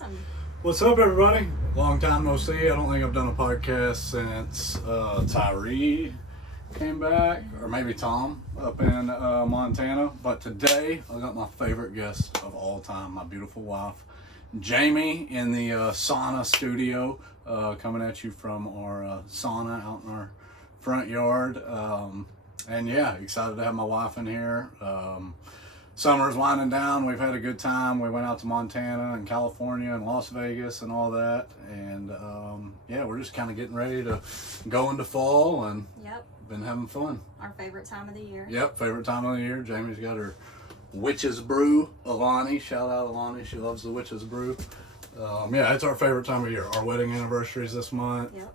Awesome. What's up, everybody? Long time no see. I don't think I've done a podcast since Tyree came back, or maybe Tom up in Montana. But today, I got my favorite guest of all time, my beautiful wife, Jamie, in the sauna studio, coming at you from our sauna out in our front yard. And yeah, excited to have my wife in here. Summer's winding down. We've had a good time. We went out to Montana and California and Las Vegas and all that. And yeah, we're just kind of getting ready to go into fall and been having fun. Our favorite time of the year. Yep, favorite time of the year. Jamie's got her Witch's Brew. Alani, shout out Alani. She loves the Witch's Brew. Yeah, it's our favorite time of year. Our wedding anniversary is this month. Yep.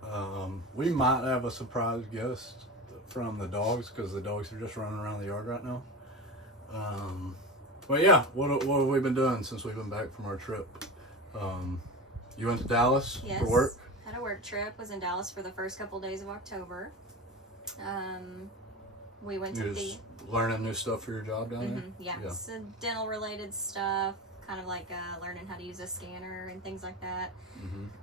We might have a surprise guest from the dogs because the dogs are just running around the yard right now. But yeah, what have we been doing since we've been back from our trip? You went to Dallas for work? Had a work trip. Was in Dallas for the first couple days of October. We went to the learning new stuff for your job down there? Yeah. Some dental related stuff, kind of like learning how to use a scanner and things like that.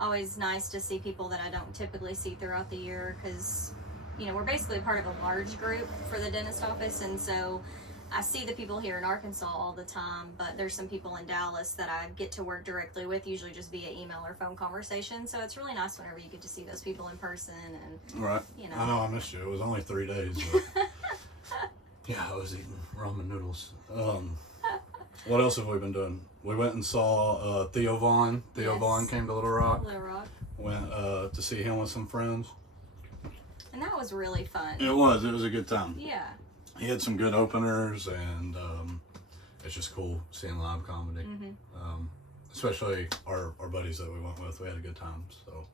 Always nice to see people that I don't typically see throughout the year because, you know, we're basically part of a large group for the dentist office, and so I see the people here in Arkansas all the time, but there's some people in Dallas that I get to work directly with, usually just via email or phone conversation. So it's really nice whenever you get to see those people in person. And right. You know. I know I missed you. It was only 3 days. But yeah, I was eating ramen noodles. What else have we been doing? We went and saw Theo Vaughn. Theo Vaughn came to Little Rock. Little Rock. Went to see him with some friends. And that was really fun. It was. It was a good time. Yeah. He had some good openers, and it's just cool seeing live comedy. Especially our buddies that we went with. We had a good time. So,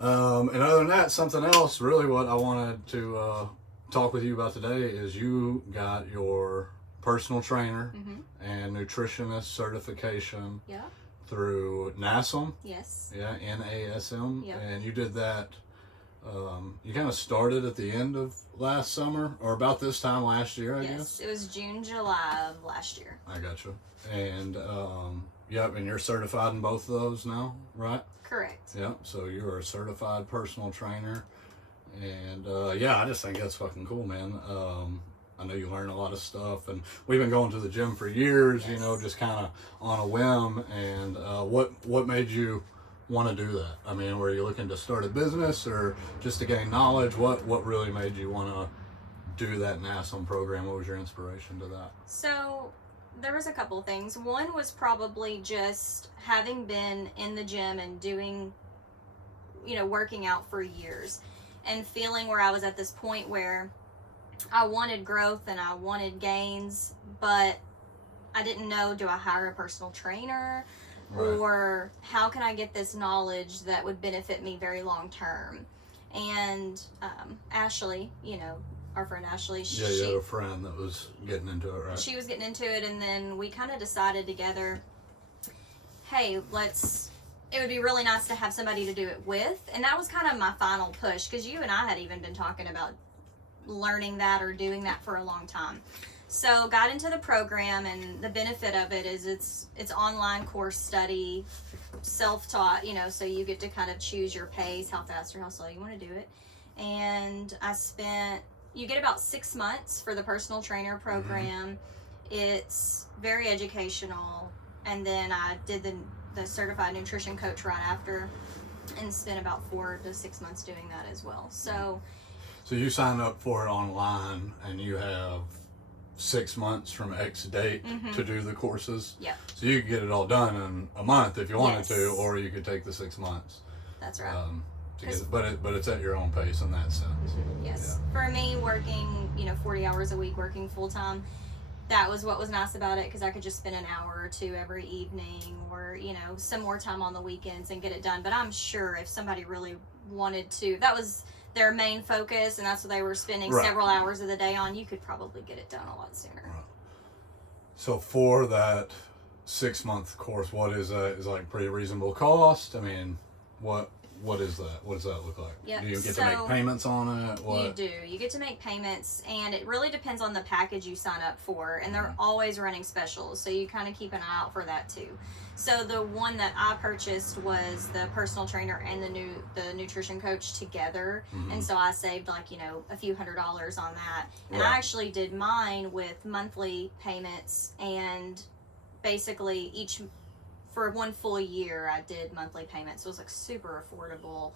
and other than that, something else. Really, what I wanted to talk with you about today is you got your personal trainer and nutritionist certification through NASM. Yes. Yeah, NASM, Yep. and you did that. You kind of started at the end of last summer, or about this time last year, I guess? Yes, it was June, July of last year. I gotcha. And, yep, and you're certified in both of those now, right? Correct. Yep, so you're a certified personal trainer. And, yeah, I just think that's fucking cool, man. I know you learn a lot of stuff, and we've been going to the gym for years, you know, just kind of on a whim. And what made you want to do that? I mean, were you looking to start a business or just to gain knowledge? What really made you want to do that NASM program? What was your inspiration to that? So there was a couple things. One was probably just having been in the gym and doing, you know, working out for years and feeling where I was at this point where I wanted growth and I wanted gains, but I didn't know, do I hire a personal trainer? Right. Or how can I get this knowledge that would benefit me very long term? And Ashley, you know, our friend Ashley. She had a friend that was getting into it, right? She was getting into it, and then we kind of decided together, hey, it would be really nice to have somebody to do it with. And that was kind of my final push, because you and I had even been talking about learning that or doing that for a long time. So got into the program, and the benefit of it is it's online course study, self-taught, you know, so you get to kind of choose your pace, how fast or how slow you want to do it. And you get about 6 months for the personal trainer program. It's very educational. And then I did the certified nutrition coach right after and spent about 4 to 6 months doing that as well. So you signed up for it online, and you have 6 months from X date to do the courses. Yeah. So you could get it all done in a month if you wanted to, or you could take the 6 months. That's right. But it's at your own pace in that sense. Yes. Yeah. For me, working 40 hours a week, working full time, that was what was nice about it, because I could just spend an hour or two every evening, or some more time on the weekends and get it done. But I'm sure if somebody really wanted to, that was their main focus, and that's what they were spending several hours of the day on, you could probably get it done a lot sooner. Right. So for that 6 month course, what is like pretty reasonable cost? I mean, what what is that? What does that look like? Yep. Do you get to make payments on it? What? You do. You get to make payments, and it really depends on the package you sign up for, and they're always running specials, so you kind of keep an eye out for that too. So the one that I purchased was the personal trainer and the nutrition coach together, and so I saved like, you know, a few $100s on that. And I actually did mine with monthly payments, and basically for one full year I did monthly payments. So it was like super affordable.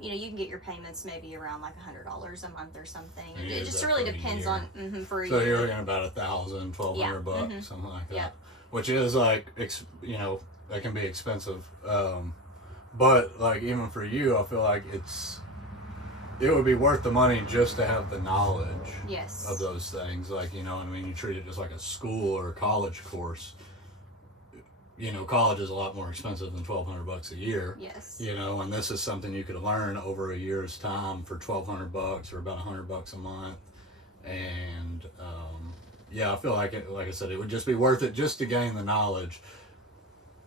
You know, you can get your payments maybe around like $100 a month or something. It just really depends on for a year. So you're looking at about $1,000, $1,200 bucks, something like that. Yep. Which is like, you know, that can be expensive. But like even for you, I feel like it would be worth the money just to have the knowledge of those things. Like, you know what I mean? You treat it just like a school or a college course. You know, college is a lot more expensive than $1,200 a year. Yes. You know, and this is something you could learn over a year's time for $1,200 or about $100 a month. And yeah, I feel like I said, it would just be worth it just to gain the knowledge.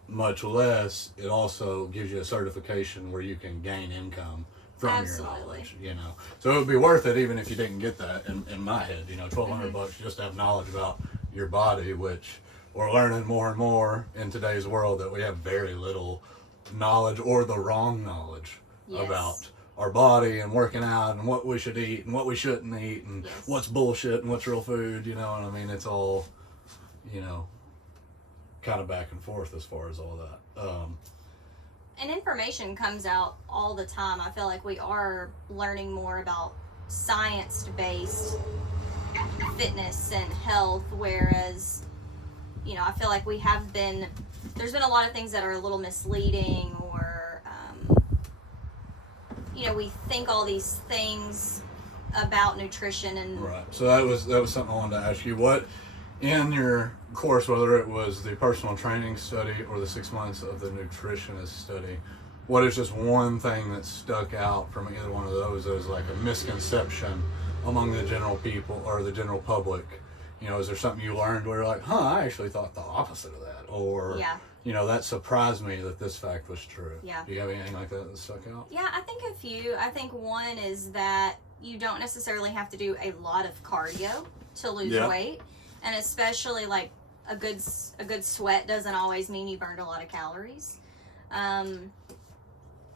Much less, it also gives you a certification where you can gain income from your knowledge. You know, so it would be worth it even if you didn't get that. In my head, you know, $1,200 just to have knowledge about your body, which we're learning more and more in today's world that we have very little knowledge or the wrong knowledge about our body and working out and what we should eat and what we shouldn't eat and what's bullshit and what's real food, you know what I mean? It's all, you know, kind of back and forth as far as all that. And information comes out all the time. I feel like we are learning more about science-based fitness and health, whereas, you know, I feel like there's been a lot of things that are a little misleading, or you know, we think all these things about nutrition and right. So that was something I wanted to ask you. What in your course, whether it was the personal training study or the 6 months of the nutritionist study, what is just one thing that stuck out from either one of those as like a misconception among the general people or the general public? You know, is there something you learned where you're like, I actually thought the opposite of that, or you know, that surprised me that this fact was true. Yeah. Do you have anything like that stuck out? Yeah, I think a few. I think one is that you don't necessarily have to do a lot of cardio to lose weight, and especially like a good sweat doesn't always mean you burned a lot of calories.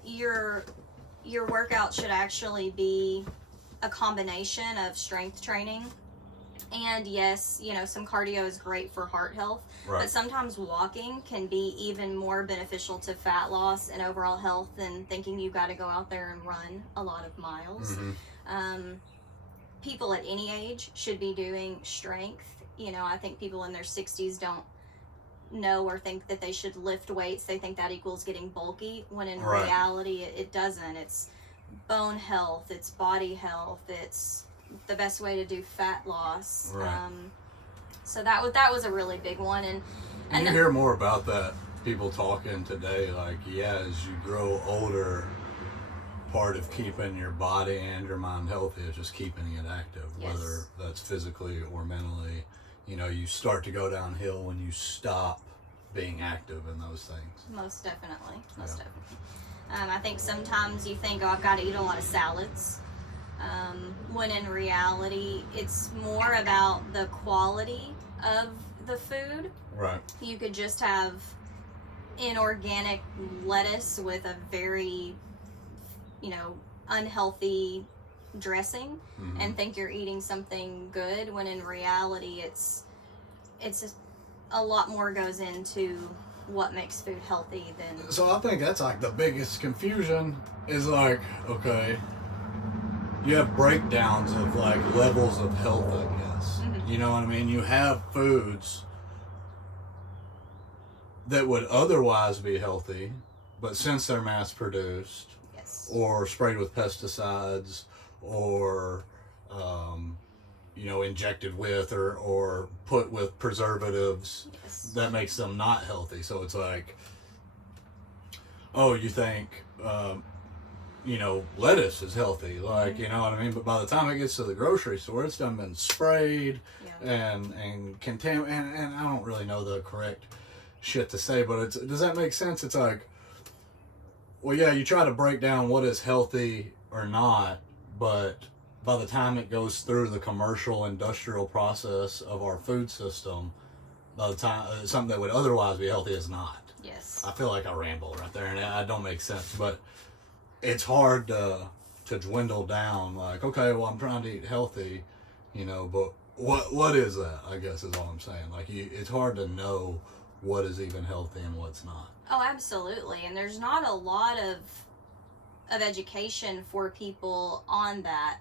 Your workout should actually be a combination of strength training. And yes, you know, some cardio is great for heart health, but sometimes walking can be even more beneficial to fat loss and overall health than thinking you got to go out there and run a lot of miles. People at any age should be doing strength. You know, I think people in their 60s don't know or think that they should lift weights. They think that equals getting bulky, when in reality it doesn't. It's bone health, it's body health, it's the best way to do fat loss. So that was a really big one. And you hear more about that, people talking today, like, as you grow older, part of keeping your body and your mind healthy is just keeping it active, whether that's physically or mentally. You know, you start to go downhill when you stop being active in those things. Most definitely. I think sometimes you think, I've got to eat a lot of salads. When in reality, it's more about the quality of the food. Right. You could just have inorganic lettuce with a very, you know, unhealthy dressing and think you're eating something good, when in reality it's just a lot more goes into what makes food healthy than... So I think that's like the biggest confusion is like, okay, you have breakdowns of like levels of health, I guess. You know what I mean? You have foods that would otherwise be healthy, but since they're mass produced or sprayed with pesticides or you know, injected with or put with preservatives, that makes them not healthy. So it's like, you think you know, lettuce is healthy, like, you know what I mean? But by the time it gets to the grocery store, it's done been sprayed and contaminated, and I don't really know the correct shit to say, but does that make sense? It's like, Well, yeah, you try to break down what is healthy or not, but by the time it goes through the commercial industrial process of our food system, by the time something that would otherwise be healthy is not. Yes. I feel like I ramble right there, and I don't make sense, but it's hard to dwindle down. Like, okay, well, I'm trying to eat healthy, but what is that? I guess is all I'm saying. Like, it's hard to know what is even healthy and what's not. Oh, absolutely. And there's not a lot of education for people on that.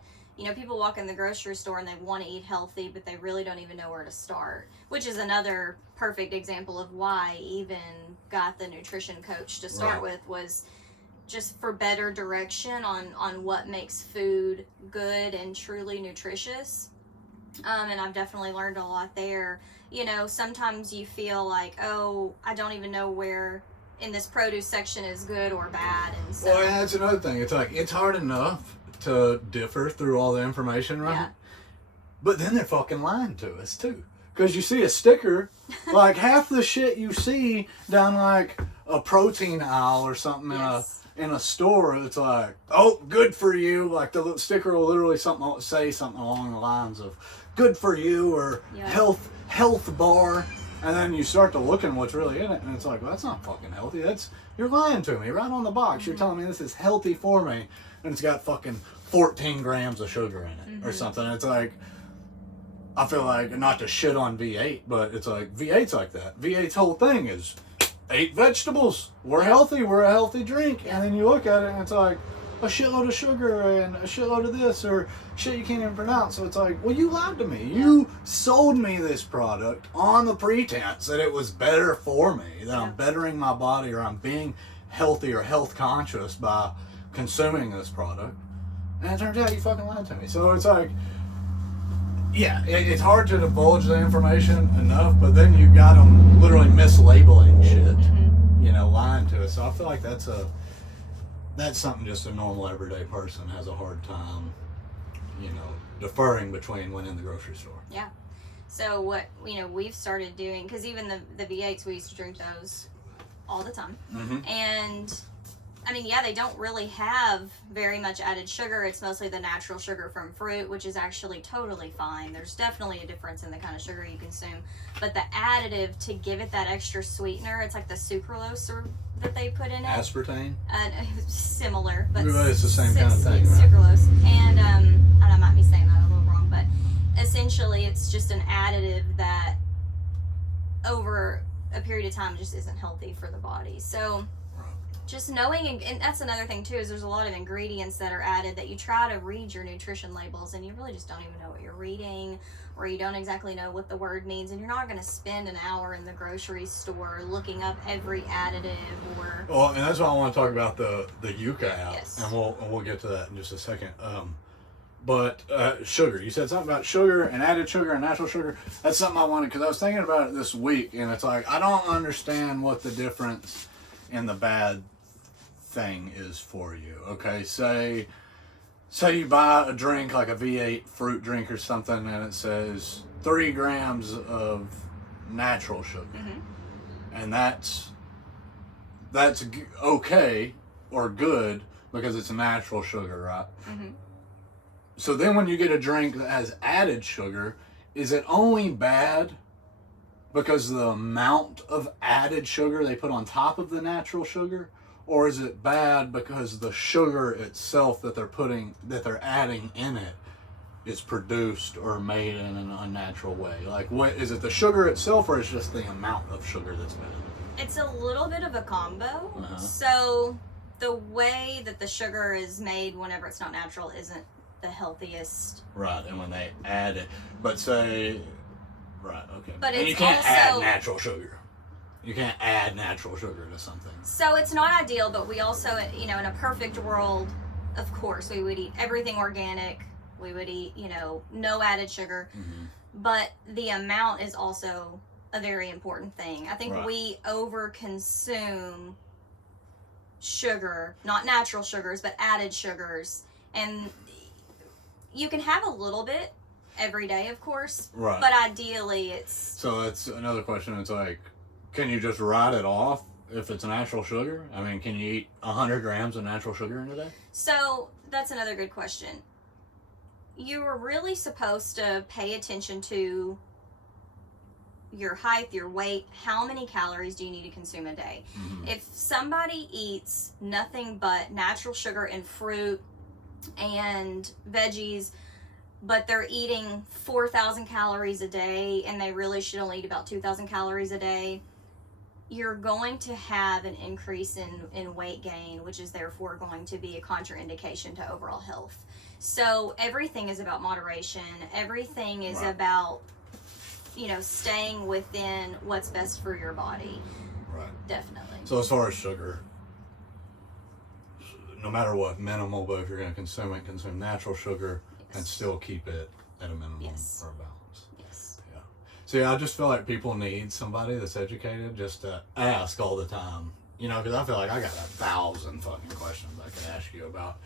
People walk in the grocery store and they want to eat healthy, but they really don't even know where to start, which is another perfect example of why I even got the nutrition coach to start with, was just for better direction on what makes food good and truly nutritious. And I've definitely learned a lot there. Sometimes you feel like, oh, I don't even know where in this produce section is good or bad. And so, well, yeah, that's another thing. It's like, it's hard enough to differ through all the information, right? Yeah. But then they're fucking lying to us too. Because you see a sticker, like half the shit you see down like a protein aisle or something in a store, it's like, oh, good for you. Like the sticker will literally say something along the lines of good for you or health bar. And then you start to look at what's really in it, and it's like, well, that's not fucking healthy. You're lying to me right on the box. Mm-hmm. You're telling me this is healthy for me, and it's got fucking 14 grams of sugar in it or something. It's like, I feel like, not to shit on V8, but it's like, V8's like that. V8's whole thing is 8 vegetables. We're healthy. We're a healthy drink. And then you look at it, and it's like, a shitload of sugar and a shitload of this or shit you can't even pronounce. So it's like, well, you lied to me. You sold me this product on the pretense that it was better for me, that I'm bettering my body or I'm being healthy or health conscious by consuming this product. And it turns out you fucking lied to me. So it's like, yeah, it's hard to divulge the information enough, but then you got them literally mislabeling shit, lying to us. So I feel like that's something just a normal everyday person has a hard time, deferring between when in the grocery store. Yeah. So what, we've started doing, because even the V8s, we used to drink those all the time. Mm-hmm. And, they don't really have very much added sugar. It's mostly the natural sugar from fruit, which is actually totally fine. There's definitely a difference in the kind of sugar you consume. But the additive to give it that extra sweetener, it's like the sucralose that they put in it. Aspartame? Similar, but it's the same kind of thing, right? Sucralose. And I might be saying that a little wrong, but essentially it's just an additive that over a period of time just isn't healthy for the body. So just knowing, and that's another thing too, is there's a lot of ingredients that are added that you try to read your nutrition labels and you really just don't even know what you're reading, or you don't exactly know what the word means, and you're not going to spend an hour in the grocery store looking up every additive or... Well, and that's why I want to talk about the Yucca app, yes. and we'll get to that in just a second. But sugar, you said something about sugar and added sugar and natural sugar. That's something I wanted, because I was thinking about it this week, and it's like, I don't understand what the difference in the bad thing is for you. Okay, say you buy a drink like a V8 fruit drink or something, and it says 3 grams of natural sugar, and that's okay or good because it's natural sugar, right? So then when you get a drink that has added sugar, is it only bad because of the amount of added sugar they put on top of the natural sugar? Or is it bad because the sugar itself that they're adding in it is produced or made in an unnatural way? Like, what is it, the sugar itself, or is it just the amount of sugar that's bad? It's a little bit of a combo. So the way that the sugar is made whenever it's not natural isn't the healthiest. Right, and when they add it, but say, right, okay. But and you can't add natural sugar. You can't add natural sugar to something. So it's not ideal, but we also, in a perfect world, of course, we would eat everything organic. We would eat, no added sugar. But the amount is also a very important thing. I think we overconsume sugar, not natural sugars, but added sugars. And you can have a little bit every day, of course. Right. But ideally, it's... So that's another question. It's like, can you just write it off if it's a natural sugar? I mean, can you eat 100 grams of natural sugar in a day? So that's another good question. You are really supposed to pay attention to your height, your weight, how many calories do you need to consume a day. Mm-hmm. If somebody eats nothing but natural sugar and fruit and veggies, but they're eating 4,000 calories a day and they really should only eat about 2,000 calories a day, you're going to have an increase in weight gain, which is therefore going to be a contraindication to overall health. So everything is about moderation. Everything is Right. about, staying within what's best for your body. Right. Definitely. So as far as sugar, no matter what, minimal, but if you're going to consume natural sugar and Yes. still keep it at a minimum Yes. or a balance. Yes. Yeah. See, I just feel like people need somebody that's educated just to ask all the time. Because I feel like I got 1,000 fucking questions I could ask you about.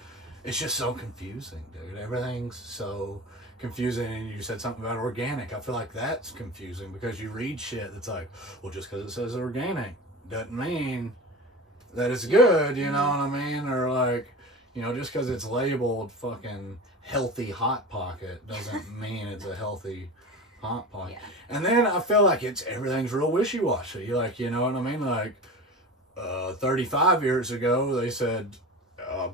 It's just so confusing, dude. Everything's so confusing. And you said something about organic. I feel like that's confusing because you read shit that's like, well, just because it says organic doesn't mean that it's good, you know what I mean? Or like, just because it's labeled fucking healthy Hot Pocket doesn't mean it's a healthy Hot Pocket. Yeah. And then I feel like everything's real wishy-washy. Like, you know what I mean? Like, 35 years ago, they said,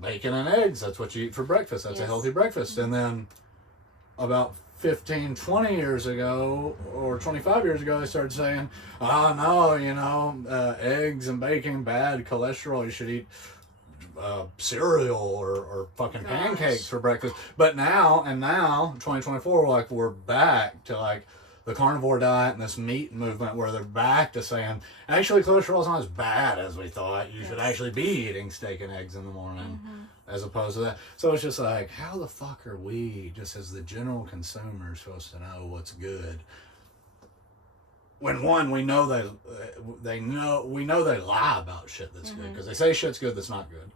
bacon and eggs, that's what you eat for breakfast. That's a Yes. healthy breakfast. And then about 15, 20 years ago, or 25 years ago, they started saying, no, eggs and bacon, bad cholesterol, you should eat cereal or fucking Gosh. pancakes for breakfast. But now, 2024, we're back to the carnivore diet and this meat movement where they're back to saying, actually, cholesterol's not as bad as we thought. You should actually be eating steak and eggs in the morning as opposed to that. So it's just like, how the fuck are we, just as the general consumer, supposed to know what's good? When one, we know they lie about shit that's good because they say shit's good that's not good,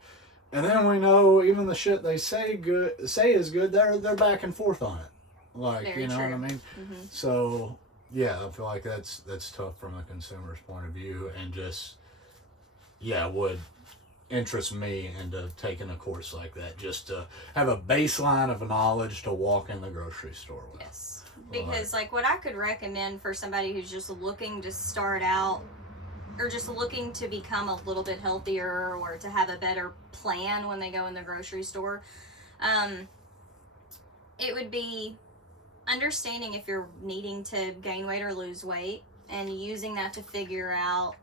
and then we know even the shit they say is good, they're back and forth on it. Very you know true. what I mean? So yeah, I feel like that's tough from a consumer's point of view, and just would interest me into taking a course like that just to have a baseline of knowledge to walk in the grocery store with. Yes. Because what I could recommend for somebody who's just looking to start out or just looking to become a little bit healthier or to have a better plan when they go in the grocery store, it would be understanding if you're needing to gain weight or lose weight and using that to figure out,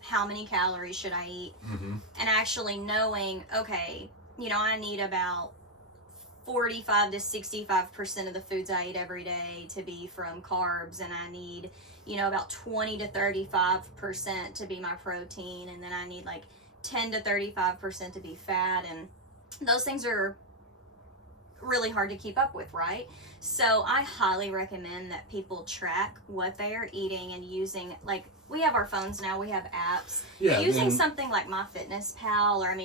how many calories should I eat, and actually knowing, okay, I need about 45 to 65% of the foods I eat every day to be from carbs, and I need, about 20 to 35% to be my protein, and then I need 10 to 35% to be fat, and those things are really hard to keep up with, right? So I highly recommend that people track what they are eating and using, we have our phones now, we have apps. Yeah, using something like MyFitnessPal, or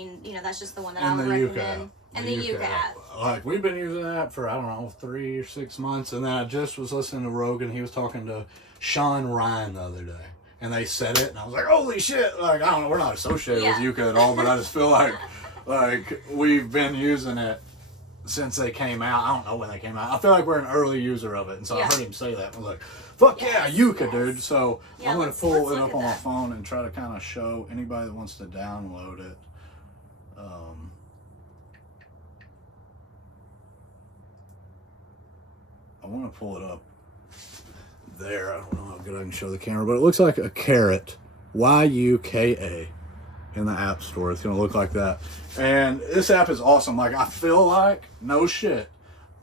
that's just the one that I would recommend. And the Yuka app. We've been using that for, 3 or 6 months, and then I just was listening to Rogan. He was talking to Sean Ryan the other day, and they said it, and I was like, holy shit, I don't know, we're not associated with Yuka at all, but I just feel like we've been using it since they came out. I don't know when they came out. I feel like we're an early user of it, and so I heard him say that, and I was like, fuck Yuka, dude. So I'm going to pull it up on my phone and try to kind of show anybody that wants to download it. I want to pull it up there. I don't know how good I can show the camera, but it looks like a carrot, Yuka, in the App Store. It's going to look like that. And this app is awesome. I feel like, no shit,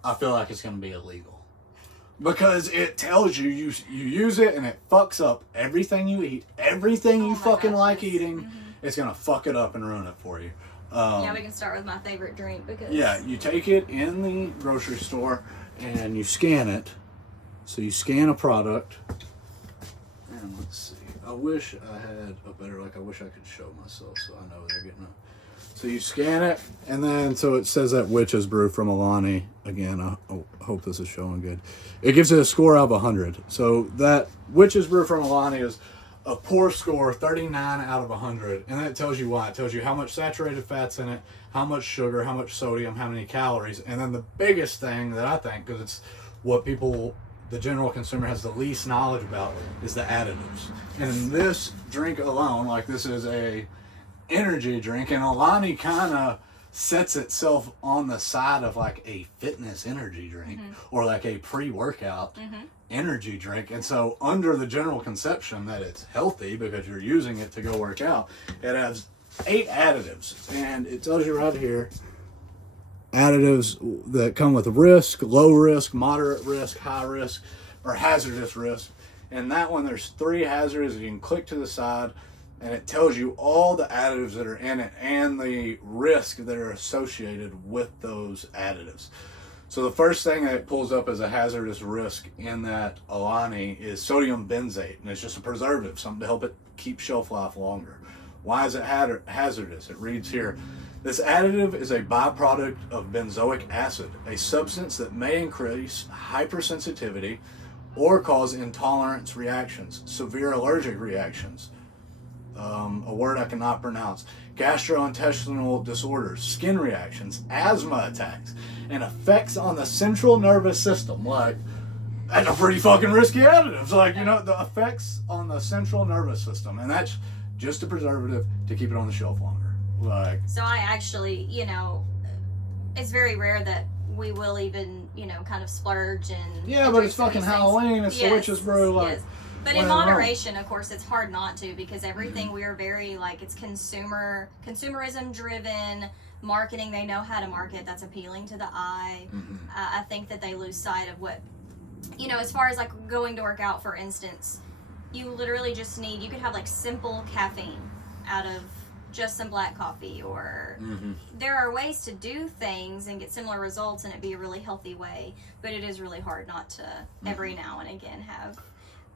I feel like it's going to be illegal. Because it tells you use it and it fucks up everything you eat, everything you fucking like eating. It's going to fuck it up and ruin it for you. We can start with my favorite drink because... Yeah, you take it in the grocery store and you scan it. So you scan a product. And let's see. I wish I had a better, I wish I could show myself so I know they're getting it. So you scan it, and then, so it says that Witch's Brew from Alani. Again, I hope this is showing good. It gives it a score out of 100. So that Witch's Brew from Alani is a poor score, 39 out of 100. And that tells you why. It tells you how much saturated fat's in it, how much sugar, how much sodium, how many calories. And then the biggest thing that I think, because it's what people, the general consumer, has the least knowledge about, is the additives. And in this drink alone, like this is a energy drink, and Alani kind of sets itself on the side of like a fitness energy drink or like a pre-workout energy drink. And so under the general conception that it's healthy because you're using it to go work out, it has 8 additives, and it tells you right here additives that come with risk, low risk, moderate risk, high risk, or hazardous risk. And that one, there's 3 hazards. You can click to the side and it tells you all the additives that are in it and the risk that are associated with those additives. So the first thing that it pulls up as a hazardous risk in that Alani is sodium benzate, and it's just a preservative, something to help it keep shelf life longer. Why is it hazardous? It reads here, this additive is a byproduct of benzoic acid, a substance that may increase hypersensitivity or cause intolerance reactions, severe allergic reactions, a word I cannot pronounce, gastrointestinal disorders, skin reactions, asthma attacks, and effects on the central nervous system. Like, that's a pretty fucking risky additive. Like, you know, the effects on the central nervous system, and that's just a preservative to keep it on the shelf longer. Like, so I actually, you know, it's very rare that we will even, you know, kind of splurge and yeah, but it's fucking Halloween. It's the witch's brew. Like, yes. But in moderation, of course, it's hard not to, because everything we are very, like, it's consumerism driven marketing. They know how to market that's appealing to the eye. I think that they lose sight of what, you know, as far as like going to work out, for instance, you literally just need, you could have like simple caffeine out of just some black coffee, or there are ways to do things and get similar results and it be a really healthy way, but it is really hard not to every now and again have.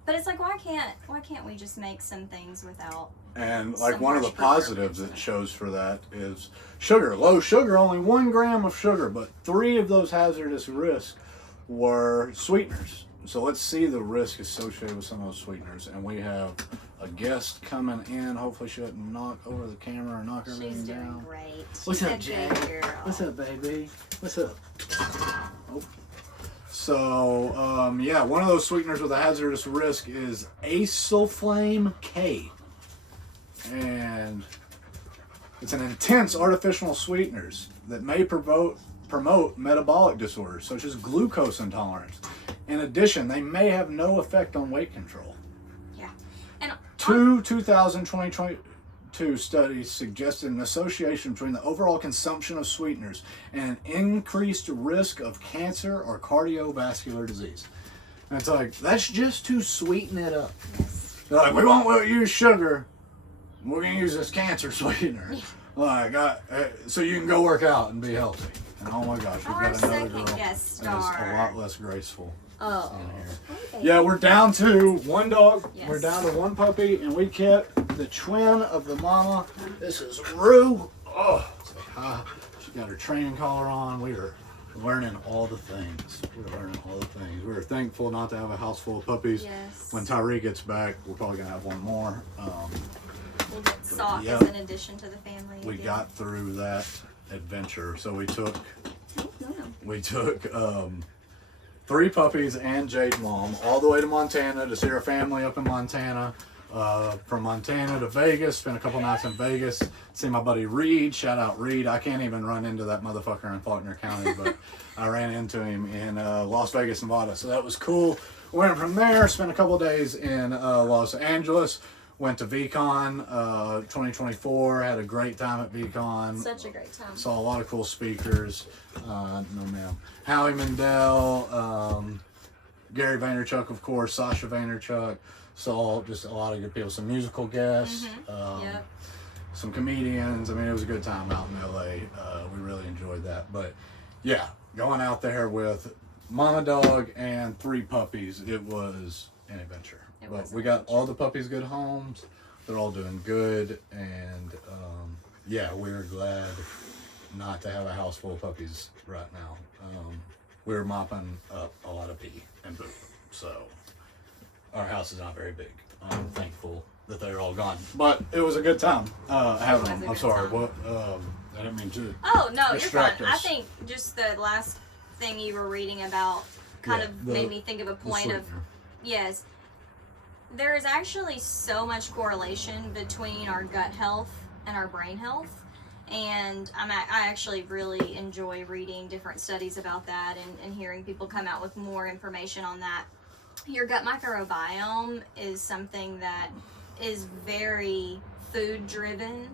But it's like, why can't we just make some things without? And like one of the positives it shows for that is sugar. Low sugar, only 1 gram of sugar, but 3 of those hazardous risks were sweeteners. So let's see the risk associated with some of those sweeteners. And we have a guest coming in. Hopefully she doesn't knock over the camera or knock everything She's doing down. great. What's up, Jay? What's up, baby? What's up? Oh. So, yeah, one of those sweeteners with a hazardous risk is acesulfame K. And it's an intense artificial sweeteners that may promote metabolic disorders, such as glucose intolerance. In addition, they may have no effect on weight control. Yeah. And 2022 studies suggested an association between the overall consumption of sweeteners and an increased risk of cancer or cardiovascular disease. And it's like, that's just to sweeten it up. They're like, we won't use sugar, we're going to use this cancer sweetener. Like, so you can go work out and be healthy. And oh my gosh, we've got another girl guest that is star. a lot less graceful. Oh. Okay. Yeah, we're down to 1 dog. Yes. We're down to 1 puppy, and we kept the twin of the mama. This is Rue. Oh, she got her training collar on. We were learning all the things. We were thankful not to have a house full of puppies. Yes. When Tyree gets back, we're probably gonna have 1 more. We'll get Sock yep. as an addition to the family. We again. got through that adventure, so we took 3 puppies and Jade's mom all the way to Montana to see her family up in Montana. From Montana to Vegas, spent a couple nights in Vegas, see my buddy Reed. Shout out Reed. I can't even run into that motherfucker in Faulkner County, but I ran into him in Las Vegas, Nevada. So that was cool. Went from there, spent a couple days in Los Angeles, went to VCon 2024, had a great time at VCon. Such a great time. Saw a lot of cool speakers. No ma'am. Howie Mandel, Gary Vaynerchuk, of course, Sasha Vaynerchuk. Saw just a lot of good people, some musical guests, some comedians. I mean, it was a good time out in LA. We really enjoyed that. But yeah, going out there with mama dog and 3 puppies, it was an adventure. But we got all the puppies good homes. They're all doing good. And yeah, we're glad not to have a house full of puppies right now. We're mopping up a lot of pee and poop. So our house is not very big. I'm thankful that they're all gone. But it was a good time having them. I'm sorry. Time. What? I didn't mean to. Oh no, you're fine. distract I us. think just the last thing you were reading about kind of made me think of a point of yes. There is actually so much correlation between our gut health and our brain health. And I actually really enjoy reading different studies about that and hearing people come out with more information on that. Your gut microbiome is something that is very food driven,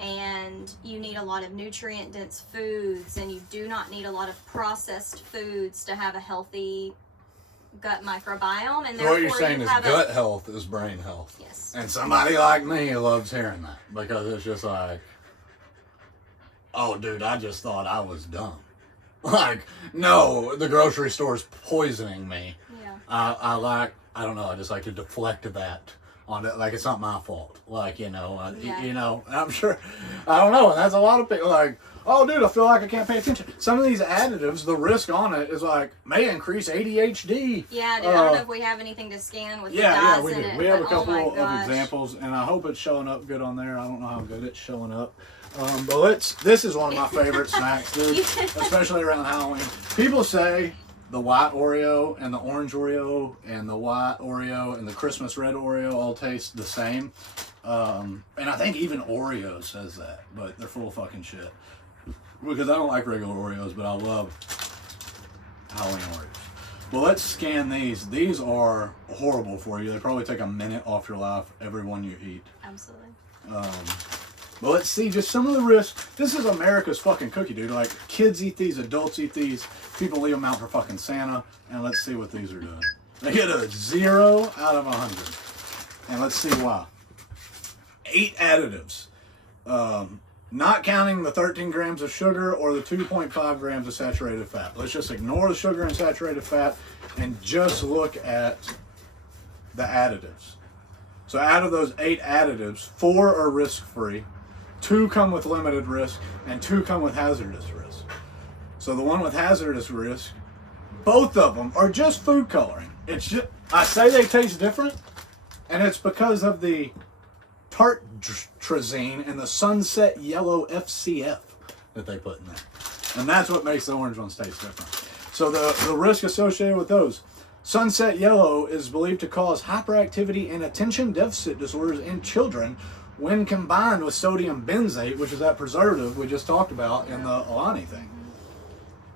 and you need a lot of nutrient dense foods, and you do not need a lot of processed foods to have a healthy gut microbiome. And So what you're therefore saying you is have gut health is brain health. Yes. And somebody like me loves hearing that because it's just like, oh, dude, I just thought I was dumb. Like, no, the grocery store's poisoning me. Yeah. I don't know, I just like to deflect that on it. Like, it's not my fault. Like, you know, you know, I'm sure, I don't know. And that's a lot of people like, oh, dude, I feel like I can't pay attention. Some of these additives, the risk on it is like, may increase ADHD. Yeah, dude, I don't know if we have anything to scan with the dyes Yeah, we in do. it. We have a but, oh couple my of gosh. examples, and I hope it's showing up good on there. I don't know how good it's showing up. But this is one of my favorite snacks, dude, especially around Halloween. People say the white Oreo and the orange Oreo and the white Oreo and the Christmas red Oreo all taste the same. And I think even Oreo says that, but they're full of fucking shit. Because I don't like regular Oreos, but I love Halloween Oreos. Well, let's scan these. These are horrible for you. They probably take a minute off your life, every one you eat. Absolutely. But let's see just some of the risks. This is America's fucking cookie, dude. Like, kids eat these, adults eat these, people leave them out for fucking Santa, and let's see what these are doing. They get a 0 out of 100. And let's see why. 8 additives. Not counting the 13 grams of sugar or the 2.5 grams of saturated fat. Let's just ignore the sugar and saturated fat and just look at the additives. So out of those 8 additives, 4 are risk-free, 2 come with limited risk, and 2 come with hazardous risk. So the one with hazardous risk, both of them are just food coloring. It's just, I say they taste different, and it's because of the tartrazine and the sunset yellow FCF that they put in there. And that's what makes the orange ones taste different. So the risk associated with those. Sunset yellow is believed to cause hyperactivity and attention deficit disorders in children when combined with sodium benzate, which is that preservative we just talked about in the Alani thing.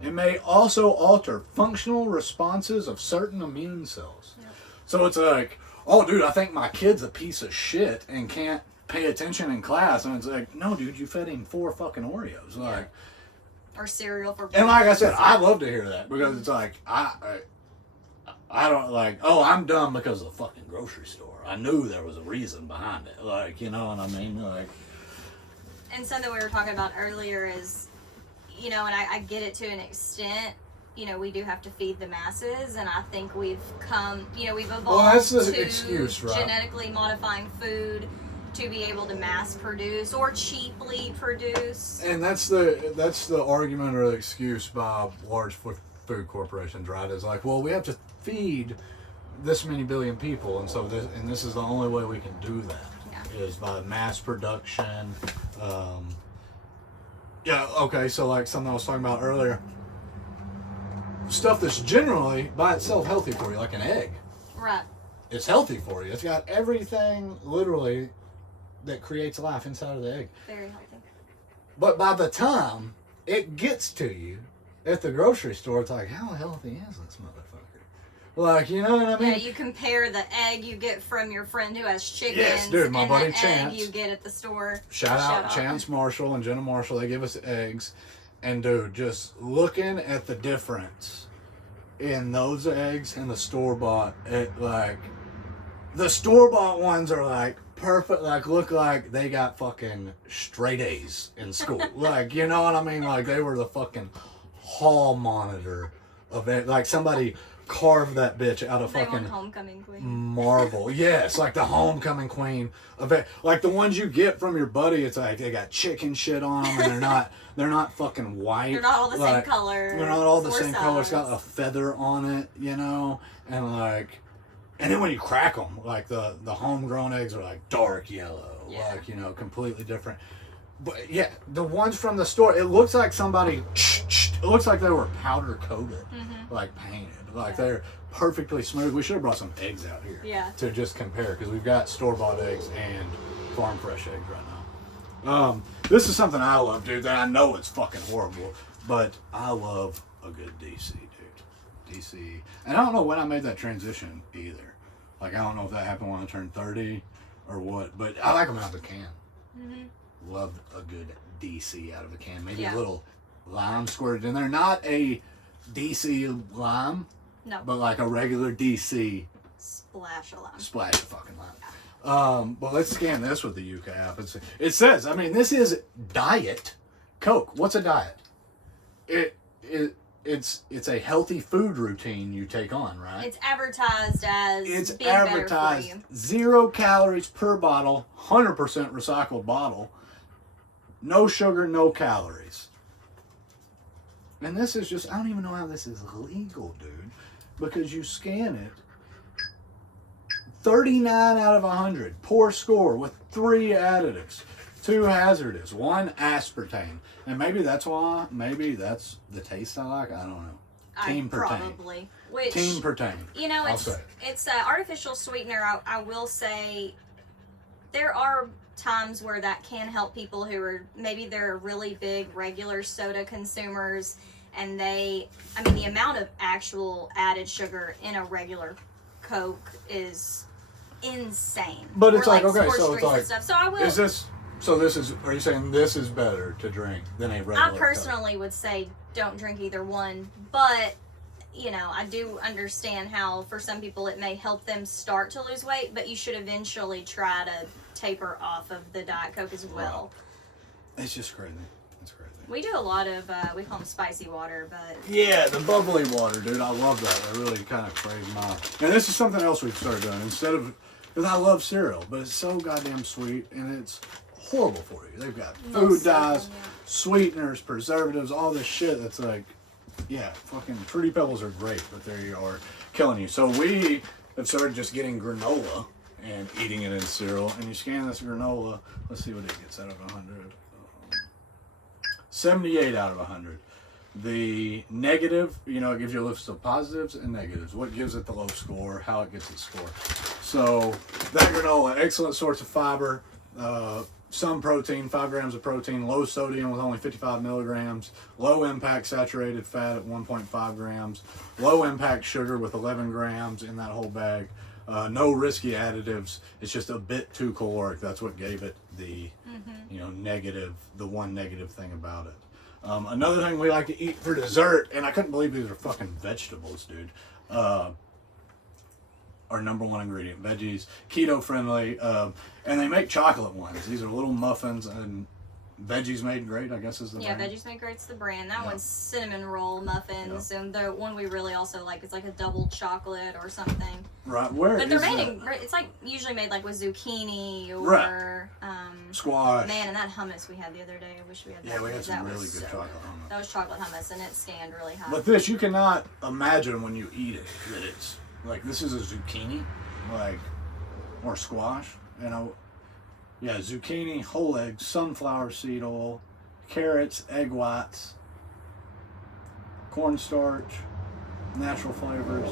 It may also alter functional responses of certain immune cells. Yep. So it's like, oh, dude, I think my kid's a piece of shit and can't pay attention in class. And it's like, no, dude, you fed him 4 fucking Oreos. Like, or cereal for breakfast. And like I said, I love to hear that because it's like, I don't like, oh, I'm dumb because of the fucking grocery store. I knew there was a reason behind it. Like, you know what I mean? Like, and something we were talking about earlier is, you know, and I get it to an extent, you know, we do have to feed the masses, and I think we've come, you know, we've evolved to excuse, right? Genetically modifying food to be able to mass produce or cheaply produce. And that's the argument or the excuse by large food corporations, right? It's like, well, we have to feed this many billion people, and so this is the only way we can do that. Yeah. Is by mass production. Yeah, okay, so like something I was talking about earlier, stuff that's generally by itself healthy for you, like an egg. Right. It's healthy for you. It's got everything literally that creates life inside of the egg. Very healthy. But by the time it gets to you at the grocery store, it's like, how healthy is this motherfucker? Like, you know what I mean? Yeah, you compare the egg you get from your friend who has chickens, yes, dude, my and buddy the Chance, egg you get at the store. Shout out Chance Marshall and Jenna Marshall. They give us eggs. And dude, just looking at the difference in those eggs and the store-bought, like, the store-bought ones are like perfect, like look like they got fucking straight A's in school. Like, you know what I mean? Like they were the fucking hall monitor of it. Like somebody carved that bitch out of fucking homecoming queen marble. Yes, like the homecoming queen of it. Like the ones you get from your buddy, it's like they got chicken shit on them, and they're not fucking white. They're not all the same color. They're not all the same size. color. It's got a feather on it, you know, and like And then when you crack them, like the homegrown eggs are like dark yellow, Yeah. like, you know, completely different. But yeah, the ones from the store, it looks like somebody, it looks like they were powder coated, like painted. Like they're perfectly smooth. We should have brought some eggs out here to just compare, because we've got store-bought eggs and farm fresh eggs right now. This is something I love, dude, that I know it's fucking horrible, but I love a good DC, dude. DC. And I don't know when I made that transition either. Like, I don't know if that happened when I turned 30 or what, but I like them out of the can. Love a good DC out of the can. Maybe a little lime squirted in there. Not a DC lime, but like a regular DC. Splash of lime. Splash of fucking lime. But let's scan this with the Yuka app. It says, I mean, this is Diet Coke. What's a diet? It's a healthy food routine you take on, right? It's advertised as being advertised better for you. 0 calories per bottle, 100% recycled bottle, no sugar, no calories. And this is just, I don't even know how this is legal, dude, because you scan it. 39 out of 100, poor score with 3 additives, 2 hazardous, 1 aspartame. And maybe that's why, maybe that's the taste I like, I don't know. Team Pertain. Probably. Which, Team Pertain. You know, it's an artificial sweetener. I will say there are times where that can help people who are, maybe they're really big regular soda consumers, and the amount of actual added sugar in a regular Coke is insane. But it's Or like, okay, sports so it's drinks and like, stuff. So I will. Are you saying this is better to drink than a regular I personally would say don't drink either one, but you know, I do understand how for some people it may help them start to lose weight, but you should eventually try to taper off of the Diet Coke as well. It's just crazy. It's crazy. We do a lot of, we call them spicy water, but... Yeah, the bubbly water, dude. I love that. That really kind of craves my... And this is something else we've started doing. Instead of... Because I love cereal, but it's so goddamn sweet, and it's horrible for you. They've got food dyes, sweeteners, preservatives, all this shit that's like... Yeah, fucking Fruity Pebbles are great, but they are killing you. So we have started just getting granola and eating it in cereal. And you scan this granola. Let's see what it gets out of 100. 78 out of 100. The negative, you know, it gives you a list of positives and negatives. What gives it the low score, how it gets its score. So that granola, excellent source of fiber, some protein, 5 grams of protein, low sodium with only 55 milligrams, low impact saturated fat at 1.5 grams, low impact sugar with 11 grams in that whole bag. No risky additives. It's just a bit too caloric. That's what gave it the, you know, negative, the one negative thing about it. Another thing we like to eat for dessert, and I couldn't believe these are fucking vegetables, dude. Our number 1 ingredient, veggies, keto friendly, and they make chocolate ones. These are little muffins, and Veggies Made Great, I guess is the brand. Veggies Made Great's the brand. That one's cinnamon roll muffins, and the one we really also like is like a double chocolate or something. Right, where but they're is made that? it's like usually made like with zucchini or squash. Man, and that hummus we had the other day, I wish we had that. Yeah, we had some that really was good so chocolate good. hummus. That was chocolate hummus, and it scanned really high. But this, you cannot imagine when you eat it that it's like, this is a zucchini, like, or squash, you know. Yeah, zucchini, whole eggs, sunflower seed oil, carrots, egg whites, cornstarch, natural flavors.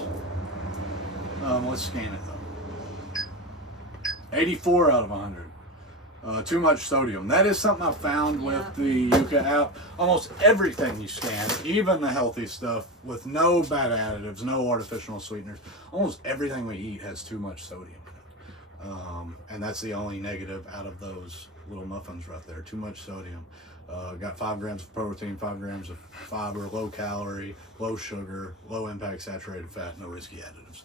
Let's scan it though. 84 out of 100. Too much sodium. That is something I found with the Yuka app. Almost everything you scan, even the healthy stuff with no bad additives, no artificial sweeteners, almost everything we eat has too much sodium. And that's the only negative out of those little muffins right there. Too much sodium. Got 5 grams of protein, 5 grams of fiber, low calorie, low sugar, low impact saturated fat, no risky additives.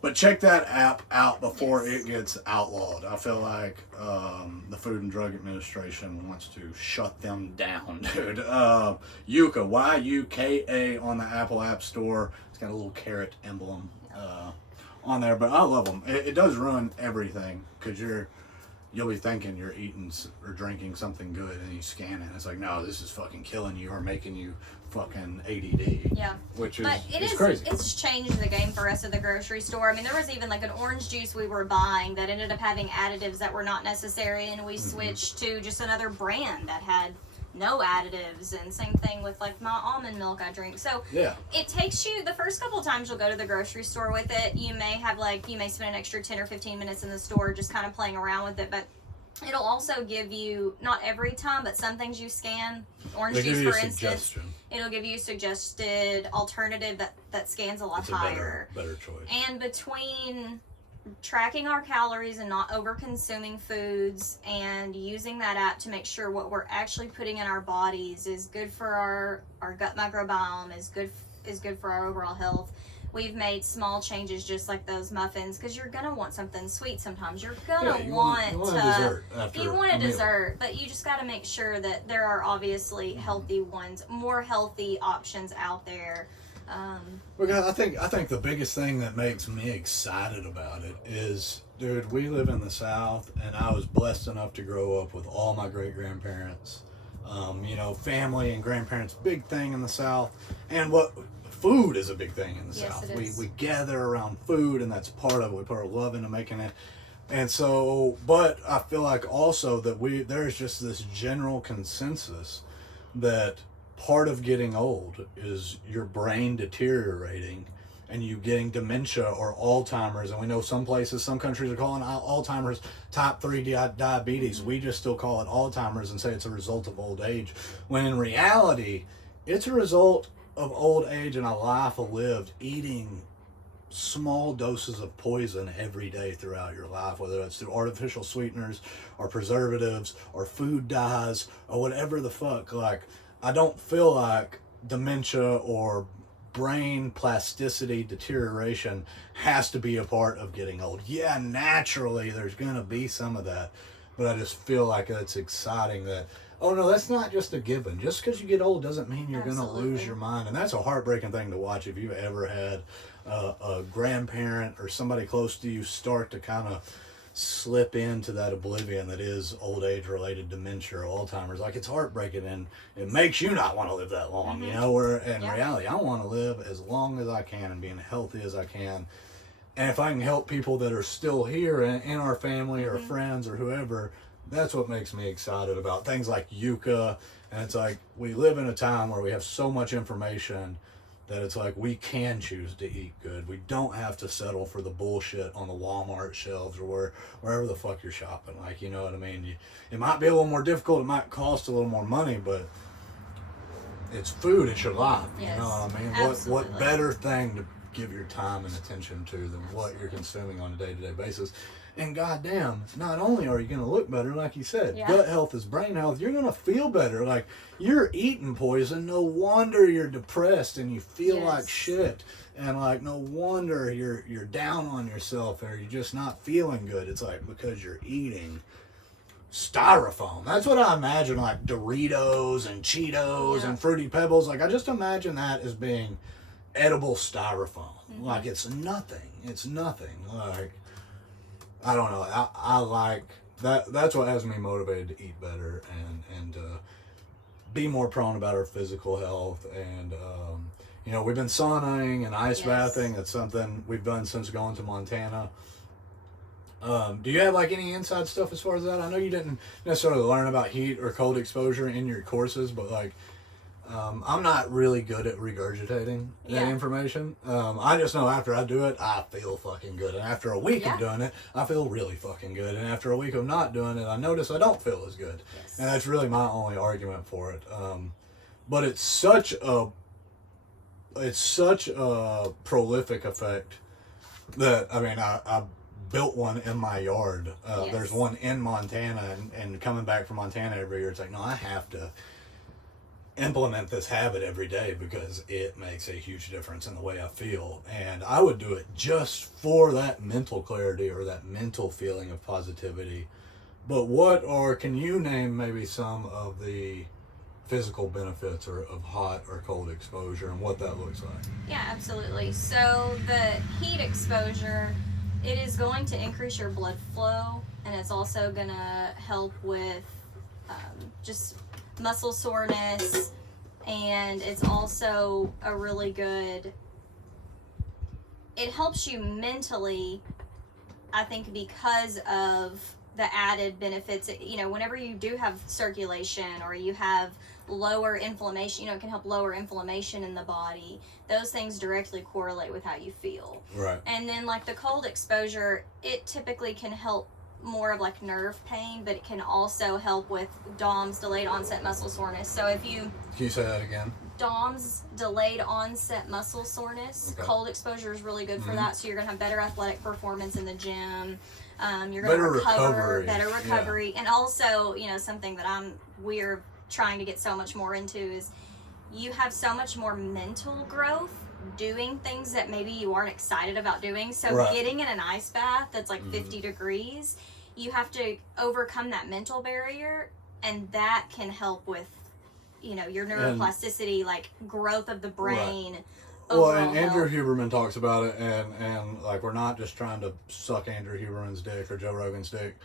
But check that app out before it gets outlawed. I feel like the Food and Drug Administration wants to shut them down, dude. Yuka, Y-U-K-A on the Apple App Store. It's got a little carrot emblem on there, but I love them. It does ruin everything because you're you'll be thinking you're eating or drinking something good, and you scan it, and it's like, no, this is fucking killing you or making you fucking ADD. Yeah. Which is, but is crazy. It's changed the game for us at the grocery store. I mean, there was even like an orange juice we were buying that ended up having additives that were not necessary, and we switched to just another brand that had no additives. And same thing with like my almond milk I drink. So yeah, it takes you, the first couple of times you'll go to the grocery store with it, you may spend an extra 10 or 15 minutes in the store just kind of playing around with it, but it'll also give you, not every time, but some things you scan, orange juice for instance, it'll give you a suggested alternative that scans a lot higher. Better choice. And between tracking our calories and not over consuming foods and using that app to make sure what we're actually putting in our bodies is good for our gut microbiome, is good for our overall health, we've made small changes just like those muffins, because you're gonna want something sweet sometimes. You're gonna want a dessert, but you just got to make sure that there are obviously healthy ones, more healthy options out there. Because I think the biggest thing that makes me excited about it is, dude, we live in the South, and I was blessed enough to grow up with all my great grandparents. Family and grandparents, big thing in the South, and food is a big thing in the South. We gather around food, and that's part of it. We put our love into making it. And so, but I feel like also that there's just this general consensus that part of getting old is your brain deteriorating and you getting dementia or Alzheimer's. And we know some countries are calling Alzheimer's type 3 diabetes. We just still call it Alzheimer's and say it's a result of old age, when in reality, it's a result of old age and a life lived eating small doses of poison every day throughout your life, whether it's through artificial sweeteners or preservatives or food dyes or whatever the fuck. Like, I don't feel like dementia or brain plasticity deterioration has to be a part of getting old. Yeah, naturally there's gonna be some of that, but I just feel like it's exciting that, oh no, that's not just a given. Just because you get old doesn't mean you're going to lose your mind. And that's a heartbreaking thing to watch if you've ever had a grandparent or somebody close to you start to kind of slip into that oblivion that is old age related dementia or Alzheimer's. Like, it's heartbreaking, and it makes you not want to live that long, where in reality, I want to live as long as I can and being healthy as I can. And if I can help people that are still here in our family or friends or whoever, that's what makes me excited about things like Yucca. And it's like, we live in a time where we have so much information that it's like we can choose to eat good. We don't have to settle for the bullshit on the Walmart shelves or wherever the fuck you're shopping. Like, you know what I mean? It might be a little more difficult. It might cost a little more money, but it's food. It's your life. Yes, you know what I mean? What better thing to give your time and attention to than what you're consuming on a day-to-day basis? And goddamn, not only are you going to look better, like you said, gut health is brain health, you're going to feel better. Like, you're eating poison, no wonder you're depressed and you feel like shit. And like, no wonder you're down on yourself or you're just not feeling good. It's like, because you're eating styrofoam. That's what I imagine, like Doritos and Cheetos and Fruity Pebbles. Like, I just imagine that as being edible styrofoam. Like, it's nothing. It's nothing. Like, I don't know. I like that. That's what has me motivated to eat better and be more prone about our physical health. And we've been saunaing and ice bathing. That's something we've done since going to Montana. Do you have like any inside stuff as far as that? I know you didn't necessarily learn about heat or cold exposure in your courses, but like, I'm not really good at regurgitating that information. I just know after I do it, I feel fucking good. And after a week of doing it, I feel really fucking good. And after a week of not doing it, I notice I don't feel as good. Yes. And that's really my only argument for it. But it's such a prolific effect that, I mean, I built one in my yard. There's one in Montana, and coming back from Montana every year, it's like, no, I have to implement this habit every day because it makes a huge difference in the way I feel. And I would do it just for that mental clarity or that mental feeling of positivity. But can you name maybe some of the physical benefits of hot or cold exposure and what that looks like? Yeah, absolutely. So the heat exposure, it is going to increase your blood flow and it's also gonna help with just muscle soreness, and it's also a really good, it helps you mentally, I think, because of the added benefits. You know, whenever you do have circulation or you have lower inflammation, you know, it can help lower inflammation in the body. Those things directly correlate with how you feel. Right. And then like the cold exposure, it typically can help more of like nerve pain, but it can also help with DOMS, delayed onset muscle soreness. So if you... Can you say that again? DOMS, delayed onset muscle soreness. Okay. Cold exposure is really good for Mhm. that. So you're going to have better athletic performance in the gym. You're going to Better recover, recovery. better recovery. Yeah. And also, you know, something that we're trying to get so much more into is you have so much more mental growth doing things that maybe you aren't excited about doing. So Right. getting in an ice bath that's like 50 degrees, you have to overcome that mental barrier, and that can help with, you know, your neuroplasticity, like growth of the brain. Right. Well, and overall Andrew health. Huberman talks about it, and like we're not just trying to suck Andrew Huberman's dick or Joe Rogan's dick,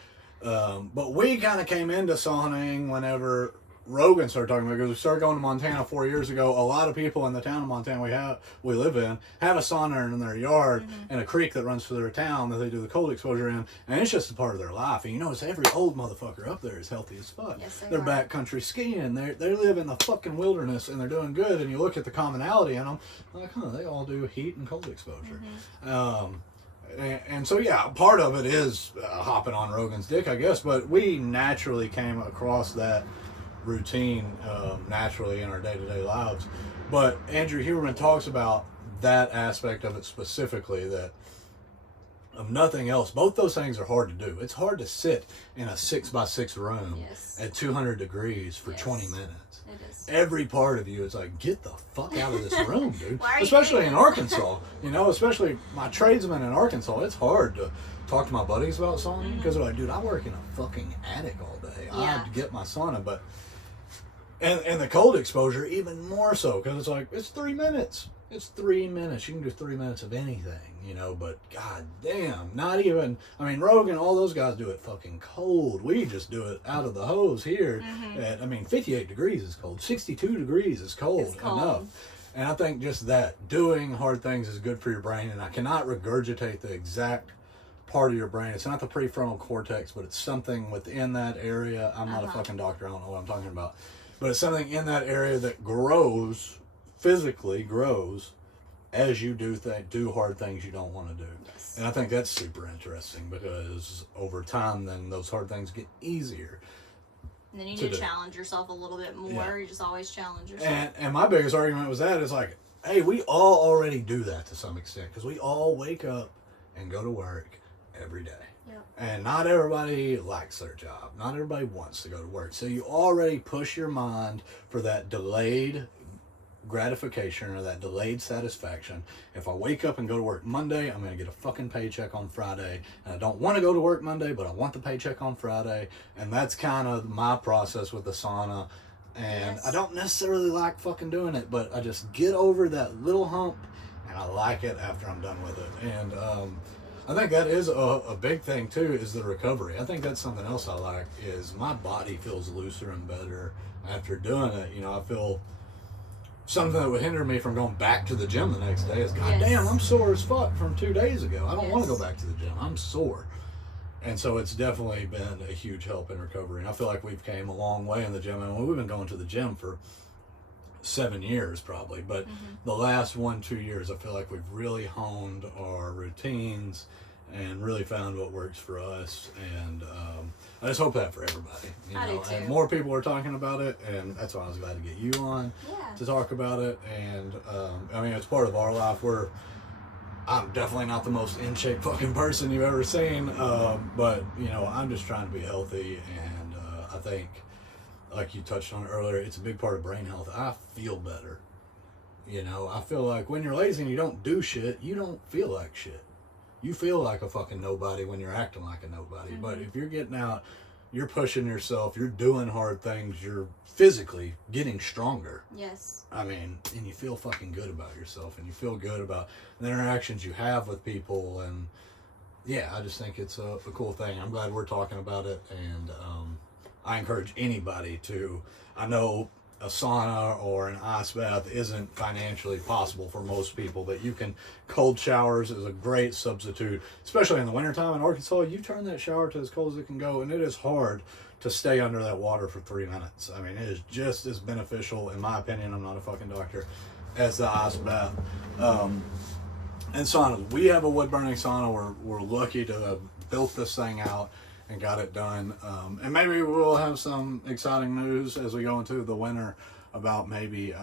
but we kind of came into sauning whenever Rogan started talking about it, because we started going to Montana 4 years ago. A lot of people in the town of Montana we live in have a sauna in their yard and a creek that runs through their town that they do the cold exposure in, and it's just a part of their life. And you notice every old motherfucker up there is healthy as fuck. Yes, They're are. backcountry skiing. They live in the fucking wilderness and they're doing good. And you look at the commonality in them, like, they all do heat and cold exposure. And so, yeah, part of it is hopping on Rogan's dick, I guess, but we naturally came across that routine naturally in our day-to-day lives. But Andrew Huberman talks about that aspect of it specifically, that of nothing else, both those things are hard to do. It's hard to sit in a 6x6 room Yes. at 200 degrees for Yes. 20 minutes. It is. Every part of you is like, get the fuck out of this room, dude. Why are you Especially doing in this? Arkansas. You know, especially my tradesmen in Arkansas, it's hard to talk to my buddies about sauna, because they're like, dude, I work in a fucking attic all day. I have to get my sauna, but and the cold exposure even more so, because it's like, it's 3 minutes. It's 3 minutes. You can do 3 minutes of anything, you know, but god damn, not even, I mean, Rogan, all those guys do it fucking cold. We just do it out of the hose here. At, I mean, 58 degrees is cold. 62 degrees is cold, It's cold. enough. And I think just that, doing hard things is good for your brain, and I cannot regurgitate the exact part of your brain. It's not the prefrontal cortex, but it's something within that area. I'm not a fucking doctor. I don't know what I'm talking about. But it's something in that area that grows, physically grows, as you do hard things you don't want to do. Yes. And I think that's super interesting, because over time then those hard things get easier. And then you need to challenge yourself a little bit more. Yeah. You just always challenge yourself. And my biggest argument was that is like, hey, we all already do that to some extent, because we all wake up and go to work every day. Yep. And not everybody likes their job. Not everybody wants to go to work. So you already push your mind for that delayed gratification or that delayed satisfaction. If I wake up and go to work Monday, I'm going to get a fucking paycheck on Friday. And I don't want to go to work Monday, but I want the paycheck on Friday. And that's kind of my process with the sauna. And Yes. I don't necessarily like fucking doing it, but I just get over that little hump, and I like it after I'm done with it. And I think that is a big thing too, is the recovery. I think that's something else I like, is my body feels looser and better after doing it. You know, I feel something that would hinder me from going back to the gym the next day is, God damn, I'm sore as fuck from 2 days ago. I don't want to go back to the gym. I'm sore. And so it's definitely been a huge help in recovery. And I feel like we've came a long way in the gym. And we've been going to the gym for 7 years probably, but the last 1-2 years I feel like we've really honed our routines and really found what works for us. And I just hope that for everybody, you I know. do too. And more people are talking about it, and that's why I was glad to get you on to talk about it. And I mean, it's part of our life. I'm definitely not the most in shape fucking person you've ever seen, but you know, I'm just trying to be healthy. And I think, like you touched on earlier, it's a big part of brain health. I feel better. You know, I feel like when you're lazy and you don't do shit, you don't feel like shit. You feel like a fucking nobody when you're acting like a nobody. But if you're getting out, you're pushing yourself, you're doing hard things, you're physically getting stronger. Yes. I mean, and you feel fucking good about yourself, and you feel good about the interactions you have with people, and yeah, I just think it's a cool thing. I'm glad we're talking about it, and I encourage anybody to. I know a sauna or an ice bath isn't financially possible for most people, but you can. Cold showers is a great substitute, especially in the wintertime in Arkansas. You turn that shower to as cold as it can go, and it is hard to stay under that water for 3 minutes. I mean, it is just as beneficial, in my opinion. I'm not a fucking doctor, as the ice bath. And saunas. We have a wood burning sauna. We're lucky to have built this thing out and got it done. And maybe we'll have some exciting news as we go into the winter about maybe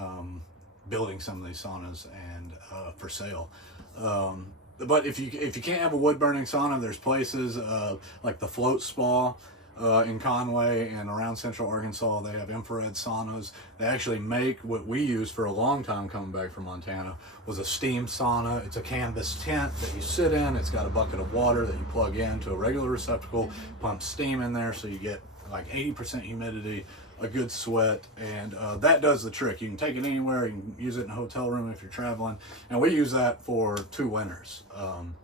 building some of these saunas and for sale. But if you can't have a wood burning sauna, there's places like the Float Spa in Conway and around Central Arkansas. They have infrared saunas. They actually make what we used for a long time coming back from Montana was a steam sauna. It's a canvas tent that you sit in. It's got a bucket of water that you plug into a regular receptacle, pump steam in there so you get like 80% humidity, a good sweat, and that does the trick. You can take it anywhere. You can use it in a hotel room if you're traveling. And we use that for 2 winters. And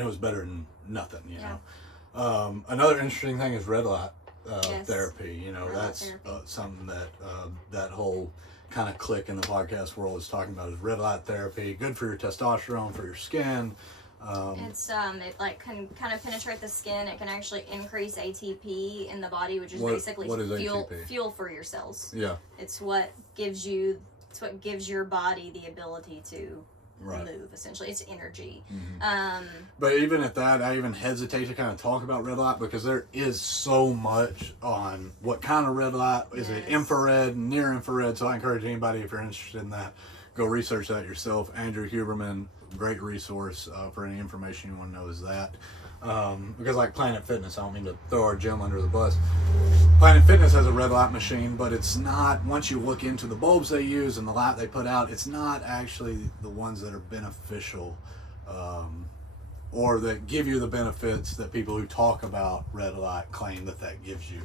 it was better than nothing, you know. Another interesting thing is red light therapy. You know, red that's something that that whole kind of clique in the podcast world is talking about is red light therapy. Good for your testosterone, for your skin. It's it like can kind of penetrate the skin. It can actually increase ATP in the body, which is basically fuel for your cells. Yeah, it's what gives your body the ability to move, essentially. It's energy. But even at that, I even hesitate to kind of talk about red light because there is so much on what kind of red light. Is it infrared, near infrared? So I encourage anybody, if you're interested in that, go research that yourself. Andrew Huberman, great resource for any information you want to know is that. Because like Planet Fitness, I don't mean to throw our gym under the bus. Planet Fitness has a red light machine, but it's not, once you look into the bulbs they use and the light they put out, it's not actually the ones that are beneficial or that give you the benefits that people who talk about red light claim that gives you.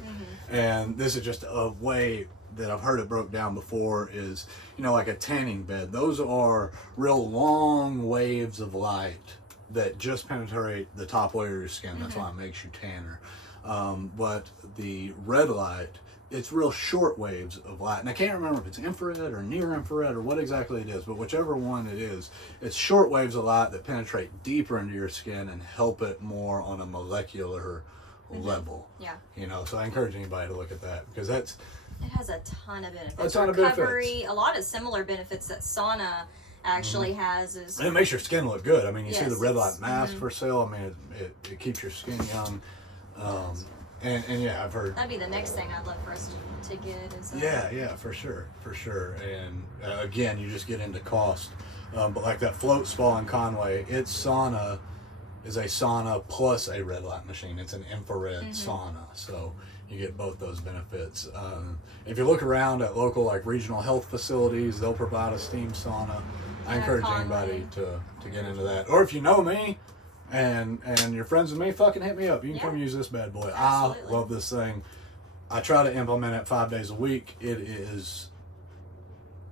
And this is just a way that I've heard it broke down before is, you know, like a tanning bed. Those are real long waves of light that just penetrate the top layer of your skin. That's why it makes you tanner. But the red light, it's real short waves of light. And I can't remember if it's infrared or near infrared or what exactly it is, but whichever one it is, it's short waves of light that penetrate deeper into your skin and help it more on a molecular level. Yeah. You know, so I encourage anybody to look at that because it has a ton of benefits. A ton of benefits. A lot of similar benefits that sauna actually has is, and it makes your skin look good. I mean, you see the red light mask for sale. I mean, it keeps your skin young. And yeah, I've heard that'd be the next thing I'd love for us to get is yeah, for sure. And again, you just get into cost. But like that Float Spa in Conway, its sauna is a sauna plus a red light machine. It's an infrared sauna, so you get both those benefits. If you look around at local like regional health facilities, they'll provide a steam sauna. I encourage anybody to get into that. Or if you know me and you're friends with me, fucking hit me up. You can come use this bad boy. Absolutely. I love this thing. I try to implement it 5 days a week. It is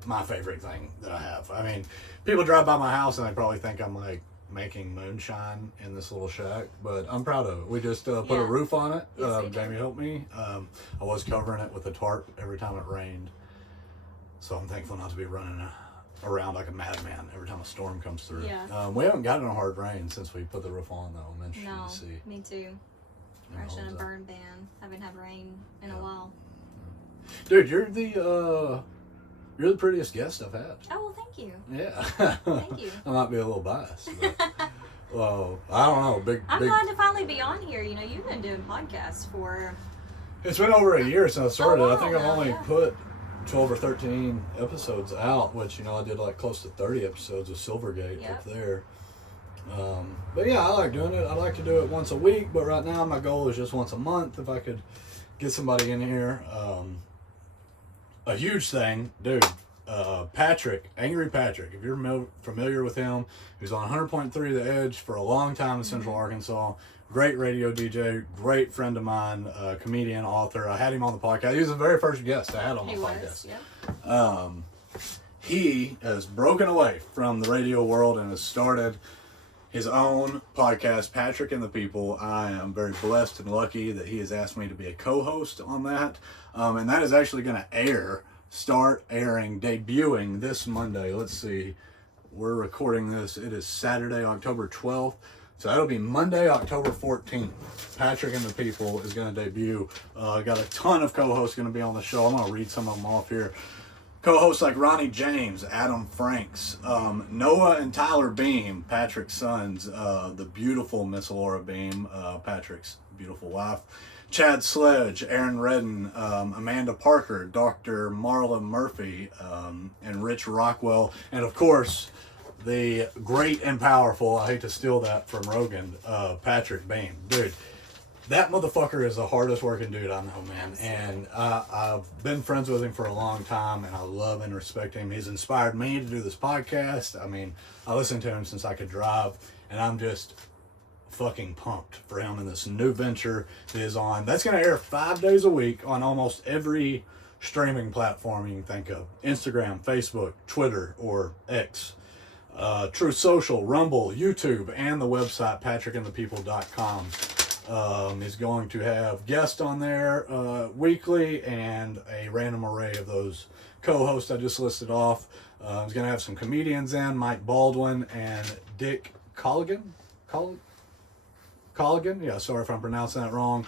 my favorite thing that I have. I mean, people drive by my house and they probably think I'm like making moonshine in this little shack, but I'm proud of it. We just put a roof on it. Jamie helped me. I was covering it with a tarp every time it rained, so I'm thankful not to be running around like a madman every time a storm comes through. We haven't gotten a hard rain since we put the roof on, though. I'm interested to see. Me too. We're actually in a burn ban. Haven't had rain in a while. Dude, you're the prettiest guest I've had. Oh, well, thank you. Yeah. Thank you. I might be a little biased, but well, I don't know. I'm glad to finally be on here. You know, you've been doing podcasts for... It's been over a year since I started. I think I've only put 12 or 13 episodes out, which, you know, I did like close to 30 episodes of Silvergate up there. But yeah, I like doing it. I like to do it once a week, but right now my goal is just once a month. If I could get somebody in here. A huge thing, dude, Patrick, Angry Patrick, if you're familiar with him, he's on 100.3 The Edge for a long time in Central Arkansas. Great radio DJ, great friend of mine, comedian, author. I had him on the podcast. He was the very first guest I had on the podcast. He has broken away from the radio world and has started his own podcast, Patrick and the People. I am very blessed and lucky that he has asked me to be a co-host on that. And that is actually going to start airing, debuting this Monday. Let's see. We're recording this. It is Saturday, October 12th. So that'll be Monday, October 14th. Patrick and the People is going to debut. Got a ton of co-hosts going to be on the show. I'm going to read some of them off here. Co-hosts like Ronnie James, Adam Franks, Noah and Tyler Beam, Patrick's sons, the beautiful Miss Laura Beam, Patrick's beautiful wife, Chad Sledge, Aaron Redden, Amanda Parker, Dr. Marla Murphy, and Rich Rockwell, and of course, the great and powerful, I hate to steal that from Rogan, Patrick Beam. Dude, that motherfucker is the hardest working dude I know, man. And I've been friends with him for a long time, and I love and respect him. He's inspired me to do this podcast. I mean, I listened to him since I could drive, and I'm just fucking pumped for him in this new venture that is on. That's going to air 5 days a week on almost every streaming platform you can think of. Instagram, Facebook, Twitter, or X. Truth Social, Rumble, YouTube, and the website patrickandthepeople.com. Is going to have guests on there weekly and a random array of those co-hosts I just listed off. He's going to have some comedians in, Mike Baldwin and Dick Colligan. Colligan? Yeah, sorry if I'm pronouncing that wrong.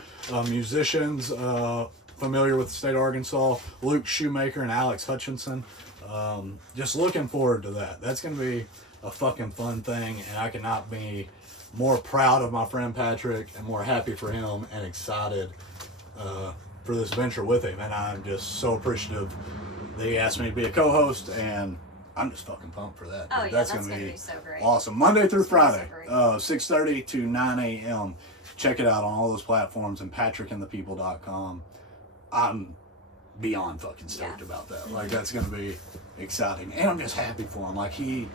Musicians familiar with the state of Arkansas, Luke Shoemaker and Alex Hutchinson. Just looking forward to that. That's going to be a fucking fun thing, and I cannot be more proud of my friend Patrick and more happy for him and excited for this venture with him. And I'm just so appreciative that he asked me to be a co-host, and I'm just fucking pumped for that. Oh, yeah, that's gonna be so great. Awesome. Monday through Friday, so 6:30 to 9 a.m. Check it out on all those platforms and patrickandthepeople.com. I'm beyond fucking stoked about that. Like, that's going to be exciting. And I'm just happy for him. Like, he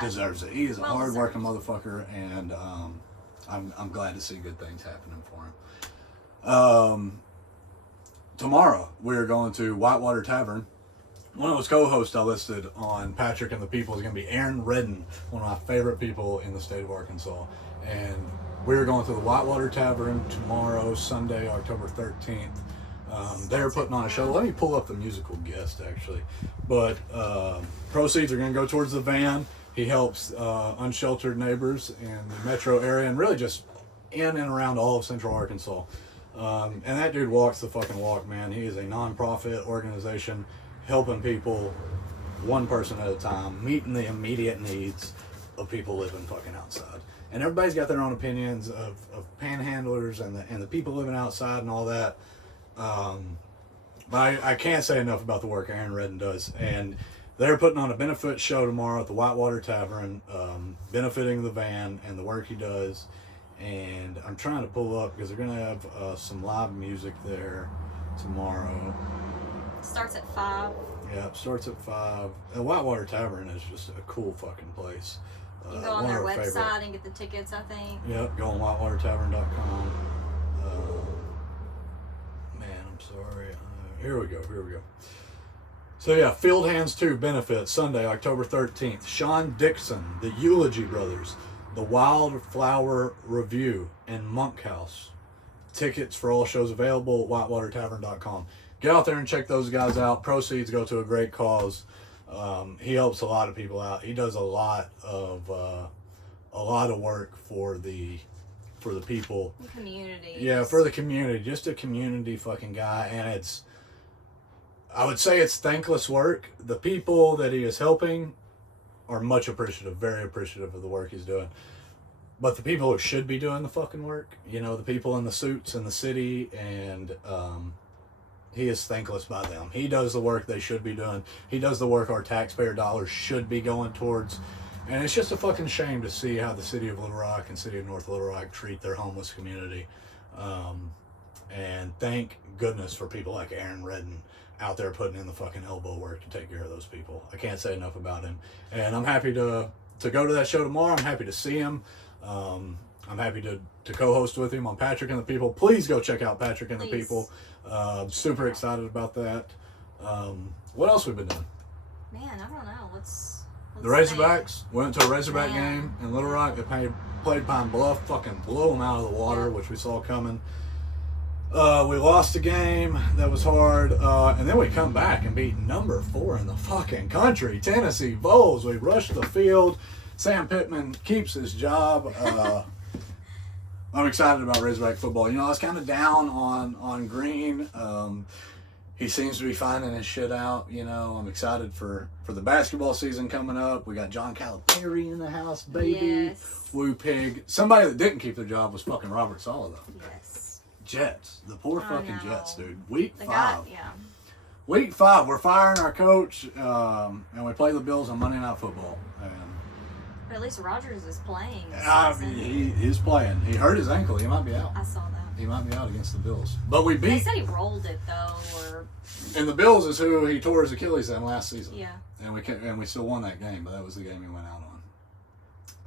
deserves it. He is a hard-working motherfucker, and I'm glad to see good things happening for him. Tomorrow, we're going to Whitewater Tavern. One of those co-hosts I listed on Patrick and the People is going to be Aaron Redden, one of my favorite people in the state of Arkansas. And we're going to the Whitewater Tavern tomorrow, Sunday, October 13th. They're putting on a show. Let me pull up the musical guest, actually. But proceeds are going to go towards the van. He helps unsheltered neighbors in the metro area and really just in and around all of Central Arkansas. And that dude walks the fucking walk, man. He is a nonprofit organization helping people one person at a time, meeting the immediate needs of people living fucking outside. And everybody's got their own opinions of panhandlers and the people living outside and all that. But I can't say enough about the work Aaron Redden does. And they're putting on a benefit show tomorrow at the Whitewater Tavern, benefiting the van and the work he does. And I'm trying to pull up because they're going to have some live music there tomorrow. Starts at 5. Yeah, it starts at 5. The Whitewater Tavern is just a cool fucking place. You can go on their website and get the tickets, I think. Yep, go on whitewatertavern.com. Sorry. Here we go. So yeah, Field Hands 2 benefit Sunday, October 13th. Sean Dixon, the Eulogy Brothers, the Wildflower Review, and Monkhouse. Tickets for all shows available at whitewatertavern.com. Get out there and check those guys out. Proceeds go to a great cause. He helps a lot of people out. He does a lot of work for the people. The community. Yeah, for the community. Just a community fucking guy. And I would say it's thankless work. The people that he is helping are much appreciative, very appreciative of the work he's doing. But the people who should be doing the fucking work, the people in the suits in the city, and he is thankless by them. He does the work they should be doing. He does the work our taxpayer dollars should be going towards. And it's just a fucking shame to see how the city of Little Rock and city of North Little Rock treat their homeless community. And thank goodness for people like Aaron Redden out there putting in the fucking elbow work to take care of those people. I can't say enough about him. And I'm happy to go to that show tomorrow. I'm happy to see him. I'm happy to co-host with him on Patrick and the People. Please go check out Patrick and the People. Super excited about that. What else we've been doing? Man, I don't know. Let's The Razorbacks went to a Razorback game in Little Rock. They played Pine Bluff, fucking blew them out of the water, which we saw coming. We lost the game. That was hard. And then we come back and beat number 4 in the fucking country, Tennessee Vols. We rushed the field. Sam Pittman keeps his job. I'm excited about Razorback football. You know, I was kind of down on Green. He seems to be finding his shit out. You know, I'm excited for the basketball season coming up. We got John Calipari in the house, baby. Yes. Woo pig. Somebody that didn't keep their job was fucking Robert Saleh, though. Yes. Jets. The poor fucking know. Jets, dude. Week 5. Yeah. Week 5, we're firing our coach, and we play the Bills on Monday Night Football. And But at least Rodgers is playing. he's playing. He hurt his ankle. He might be out. I saw that. He might be out against the Bills. But we They beat. said he rolled it though, or And the Bills is who he tore his Achilles in last season. yeah. And we still won that game, but that was the game he went out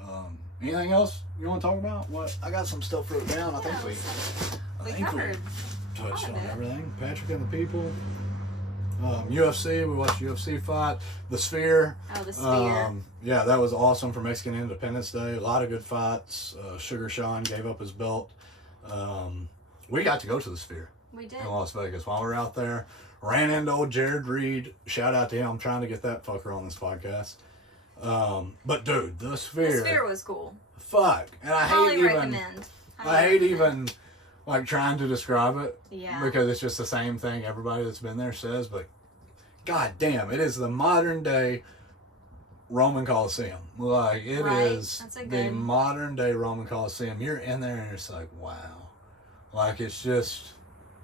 on. Anything else you want to talk about? What I got some stuff wrote down. I think We we covered touched quite a on bit. everything. Patrick and the people. UFC. We watched UFC fight. The Sphere. Oh, the Sphere. Yeah, that was awesome for Mexican Independence Day. A lot of good fights. Sugar Sean gave up his belt. We got to go to the Sphere We did. in Las Vegas while we were out there. Ran into old Jared Reed. Shout out to him. I'm trying to get that fucker on this podcast. But dude, the Sphere. The Sphere was cool. Fuck. And I Highly hate even. recommend. I hate even like trying to describe it. Yeah. Because it's just the same thing everybody that's been there says, but god damn, it is the modern day Roman Coliseum. Like it Right. is That's a the good- modern day Roman Coliseum. You're in there and it's like, wow. Like it's just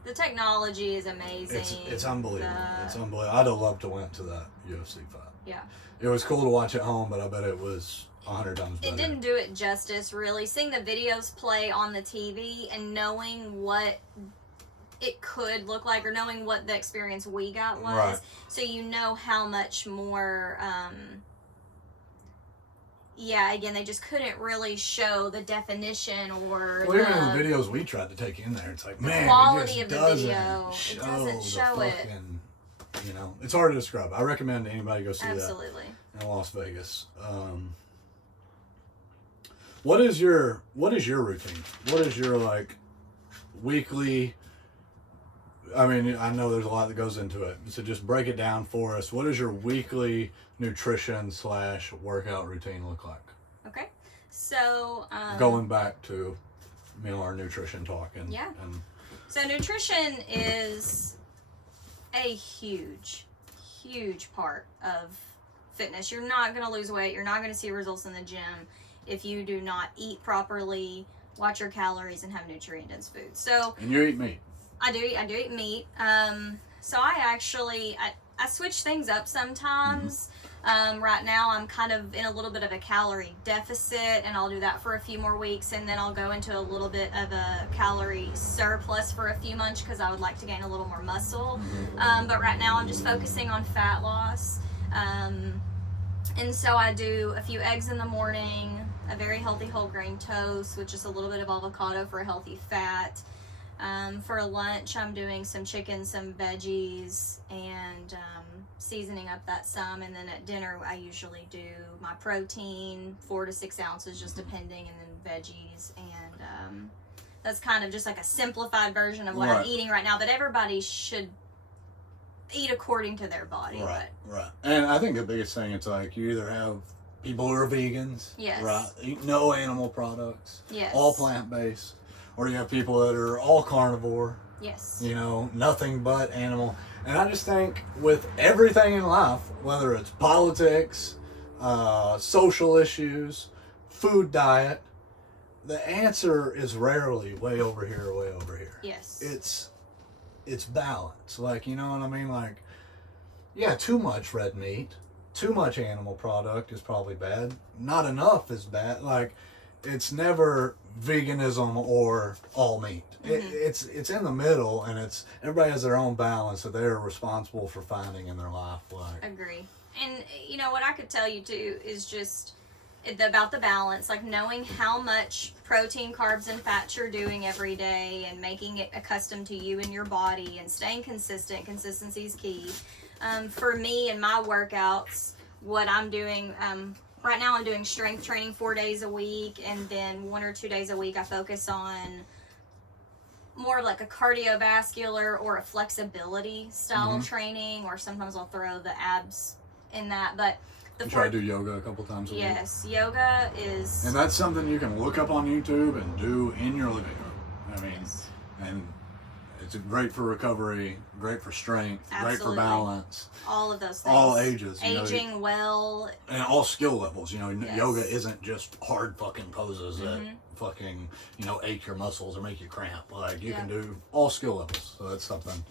The technology is amazing. it's unbelievable. The- It's unbelievable. I'd have loved to went to that UFC fight. Yeah. It was cool to watch at home, but I bet it was 100 times better. It didn't do it justice, really. Seeing the videos play on the TV and knowing what it could look like, or knowing what the experience we got was, Right. so you know how much more. Yeah, again, they just couldn't really show the definition or Well, even in the videos we tried to take in there, it's like, man, quality it of just the doesn't video. It doesn't show the it. fucking, you know, it's hard to describe. I recommend anybody go see Absolutely. that in Las Vegas. What is your routine? What is your like weekly? I mean, I know there's a lot that goes into it, so just break it down for us. What does your weekly nutrition / workout routine look like? Okay. So Going back to, you know, our nutrition talk and Yeah. and So nutrition is a huge part of fitness. You're not going to lose weight. You're not going to see results in the gym if you do not eat properly, watch your calories, and have nutrient-dense food. So and you eat meat. I do eat meat. So I switch things up sometimes. Right now I'm kind of in a little bit of a calorie deficit, and I'll do that for a few more weeks, and then I'll go into a little bit of a calorie surplus for a few months because I would like to gain a little more muscle. But right now I'm just focusing on fat loss. And so I do a few eggs in the morning, a very healthy whole grain toast with just a little bit of avocado for a healthy fat. For lunch, I'm doing some chicken, some veggies, and seasoning up that some. And then at dinner, I usually do my protein, 4 to 6 ounces, just depending, and then veggies. And that's kind of just like a simplified version of what I'm eating right now. But everybody should eat according to their body. Right. And I think the biggest thing, it's like you either have people who are vegans, Yes. right, eat no animal products, Yes. all plant-based, or you have people that are all carnivore, Yes. you know, nothing but animal. And I just think with everything in life, whether it's politics, social issues, food diet, the answer is rarely way over here or way over here. Yes. It's balance. Like, you know what I mean? Like, yeah, too much red meat, too much animal product is probably bad. Not enough is bad. Like, it's never veganism or all meat. It's in the middle, and it's everybody has their own balance that they're responsible for finding in their life. Like, Agree. And you know what I could tell you too is just about the balance, like knowing how much protein, carbs, and fats you're doing every day, and making it accustomed to you and your body, and staying consistent. Consistency is key. For me and my workouts, what I'm doing. Right now I'm doing strength training 4 days a week, and then 1 or 2 days a week I focus on more like a cardiovascular or a flexibility style training, or sometimes I'll throw the abs in that. But you try to do yoga a couple times a week. Yes, yoga is... And that's something you can look up on YouTube and do in your living room. I mean, and it's great for recovery, great for strength, great for balance. All of those things. All ages. Aging well. And all skill levels. Yoga isn't just hard fucking poses that fucking, ache your muscles or make you cramp. Like, you can do all skill levels. So that's something.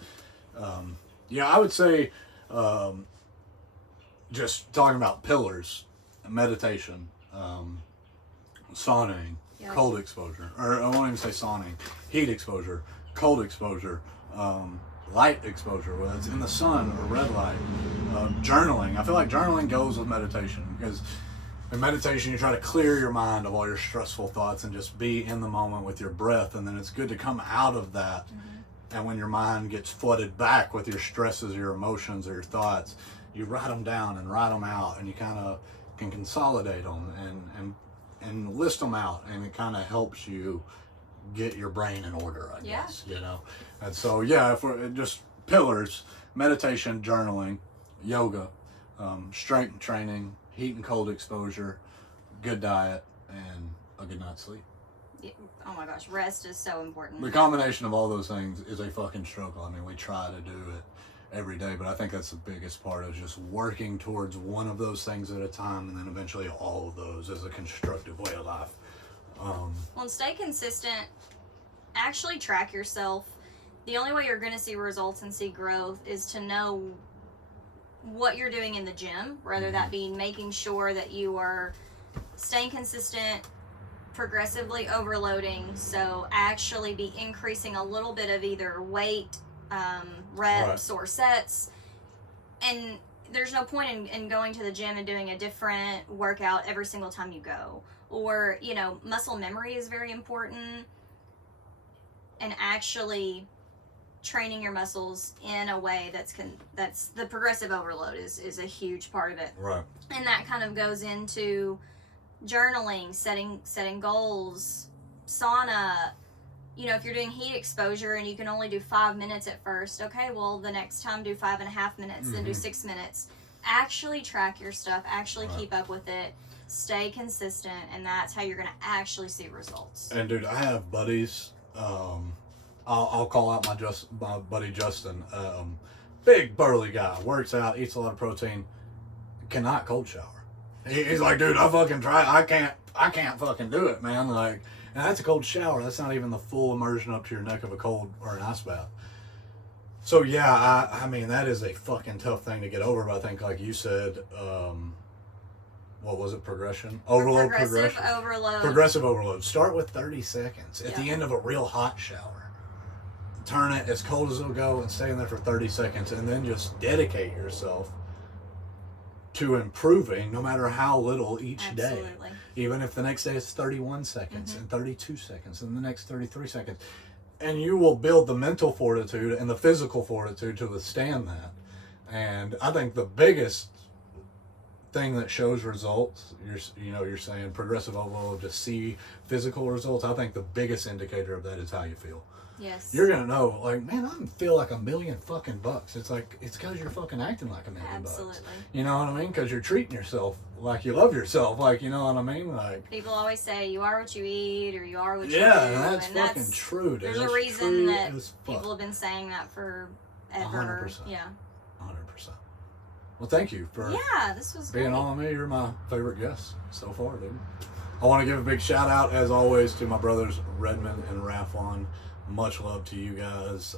I would say, just talking about pillars, meditation, sauning, cold exposure, or I won't even say sauning, heat exposure, cold exposure, light exposure, whether it's in the sun or red light, journaling. I feel like journaling goes with meditation, because in meditation you try to clear your mind of all your stressful thoughts and just be in the moment with your breath, and then it's good to come out of that. And when your mind gets flooded back with your stresses, your emotions, or your thoughts, you write them down and write them out, and you kind of can consolidate them and list them out, and it kind of helps you get your brain in order, I guess, And so, if we're just pillars: meditation, journaling, yoga, strength training, heat and cold exposure, good diet, and a good night's sleep. Oh my gosh, rest is so important. The combination of all those things is a fucking struggle. I mean, we try to do it every day, but I think that's the biggest part, is just working towards one of those things at a time, and then eventually all of those as a constructive way of life. And stay consistent. Actually track yourself. The only way you're going to see results and see growth is to know what you're doing in the gym, whether that be making sure that you are staying consistent, progressively overloading, so actually be increasing a little bit of either weight, reps or sets. And there's no point in going to the gym and doing a different workout every single time you go. Or, muscle memory is very important, and actually training your muscles in a way that's the progressive overload is a huge part of it. Right. And that kind of goes into journaling, setting goals, sauna. If you're doing heat exposure and you can only do 5 minutes at first, okay, well, the next time do 5.5 minutes, then do 6 minutes. Actually track your stuff, actually keep up with it, stay consistent, and that's how you're going to actually see results. And dude, I have buddies, I'll call out my buddy Justin, big burly guy, works out, eats a lot of protein, cannot cold shower. He's like, dude, I fucking try, I can't fucking do it, man. Like, and that's a cold shower. That's not even the full immersion up to your neck of a cold or an ice bath. So I mean, that is a fucking tough thing to get over. But I think, like you said, what was it? Progressive overload. Progressive overload. Start with 30 seconds at the end of a real hot shower. Turn it as cold as it'll go and stay in there for 30 seconds, and then just dedicate yourself to improving, no matter how little each day. Even if the next day is 31 seconds and 32 seconds and the next 33 seconds. And you will build the mental fortitude and the physical fortitude to withstand that. And I think the biggest thing that shows results, you're saying progressive overload to see physical results. I think the biggest indicator of that is how you feel. Yes. You're gonna know, like, man, I feel like $1 million fucking bucks. It's like, it's because you're fucking acting like $1 million bucks. You know what I mean? Because you're treating yourself like you love yourself. Like, you know what I mean? Like, people always say you are what you eat, or you are what you do. Yeah, that's fucking true, dude. There's a reason that people have been saying that forever. 100%. Yeah. 100%. Well, thank you for this was being great. on me. You're my favorite guest so far, dude. I want to give a big shout out, as always, to my brothers Redmond and Raffon. Much love to you guys.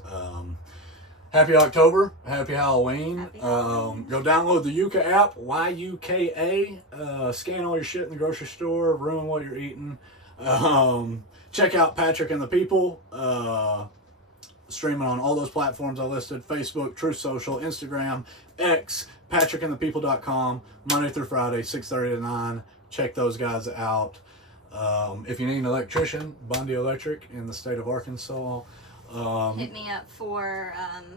Happy October. Happy Halloween. Happy Halloween. Go download the Yuka app, YUKA. Scan all your shit in the grocery store. Ruin what you're eating. Check out Patrick and the People. Streaming on all those platforms I listed. Facebook, Truth Social, Instagram, X, patrickandthepeople.com. Monday through Friday, 6:30 to 9. Check those guys out. If you need an electrician, Bundy Electric in the state of Arkansas. Hit me up for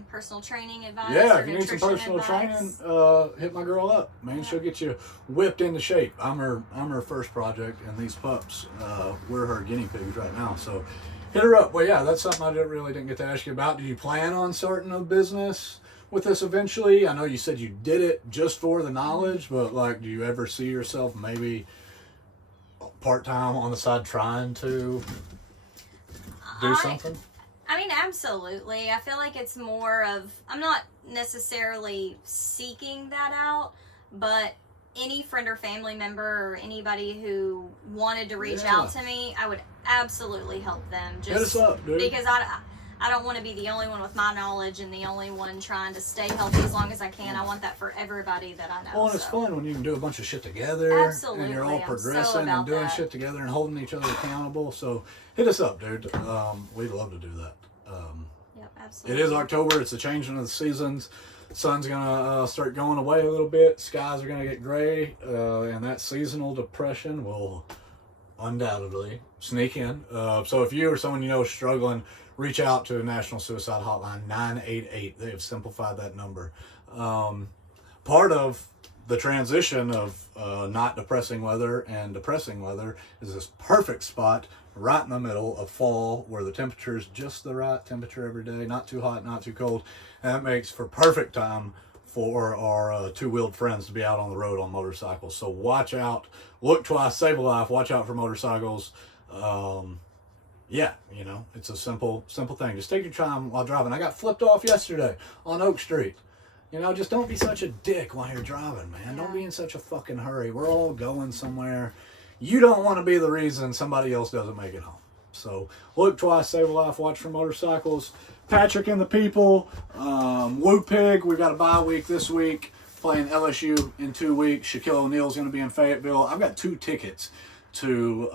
personal training advice. Yeah, or if you need some personal advice. training, hit my girl up, man. She'll get you whipped into shape. I'm her first project, and these pups, we're her guinea pigs right now. So hit her up. Well, yeah, that's something I really didn't get to ask you about. Do you plan on starting a business with this eventually? I know you said you did it just for the knowledge, but like, do you ever see yourself maybe part-time on the side trying to do something? I mean, absolutely. I feel like it's more of, I'm not necessarily seeking that out, but any friend or family member or anybody who wanted to reach out to me, I would absolutely help them. Just hit us up, dude. Because I don't want to be the only one with my knowledge and the only one trying to stay healthy as long as I can. I want that for everybody that I know. Well, and it's fun when you can do a bunch of shit together. Absolutely. And you're all I'm progressing so and about doing that. shit together and holding each other accountable. So hit us up, dude. We'd love to do that. Yep, absolutely. It is October. It's the changing of the seasons. Sun's gonna start going away a little bit. Skies are gonna get gray, and that seasonal depression will undoubtedly sneak in. So if you or someone you know is struggling, reach out to the National Suicide Hotline 988. They have simplified that number. Part of the transition of not depressing weather and depressing weather is this perfect spot right in the middle of fall where the temperature is just the right temperature every day, not too hot, not too cold, and that makes for perfect time for our two-wheeled friends to be out on the road on motorcycles. So watch out, look twice, save a life, watch out for motorcycles. Yeah, you know, it's a simple thing. Just take your time while driving. I got flipped off yesterday on Oak Street. You know, just don't be such a dick while you're driving, man. Don't be in such a fucking hurry. We're all going somewhere. You don't want to be the reason somebody else doesn't make it home. So look twice, save a life, watch for motorcycles. Patrick and the people, Woo Pig, we got a bye week this week, playing LSU in 2 weeks. Shaquille O'Neal's going to be in Fayetteville. I've got 2 tickets to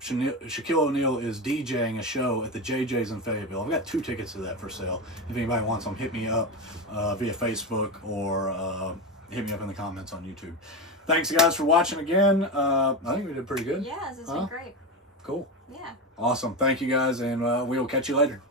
Shaquille O'Neal is DJing a show at the JJ's in Fayetteville. I've got 2 tickets to that for sale. If anybody wants them, hit me up via Facebook or hit me up in the comments on YouTube. Thanks, guys, for watching again. I think we did pretty good. Yeah, this has been great. Cool. Yeah. Awesome. Thank you, guys, and we will catch you later.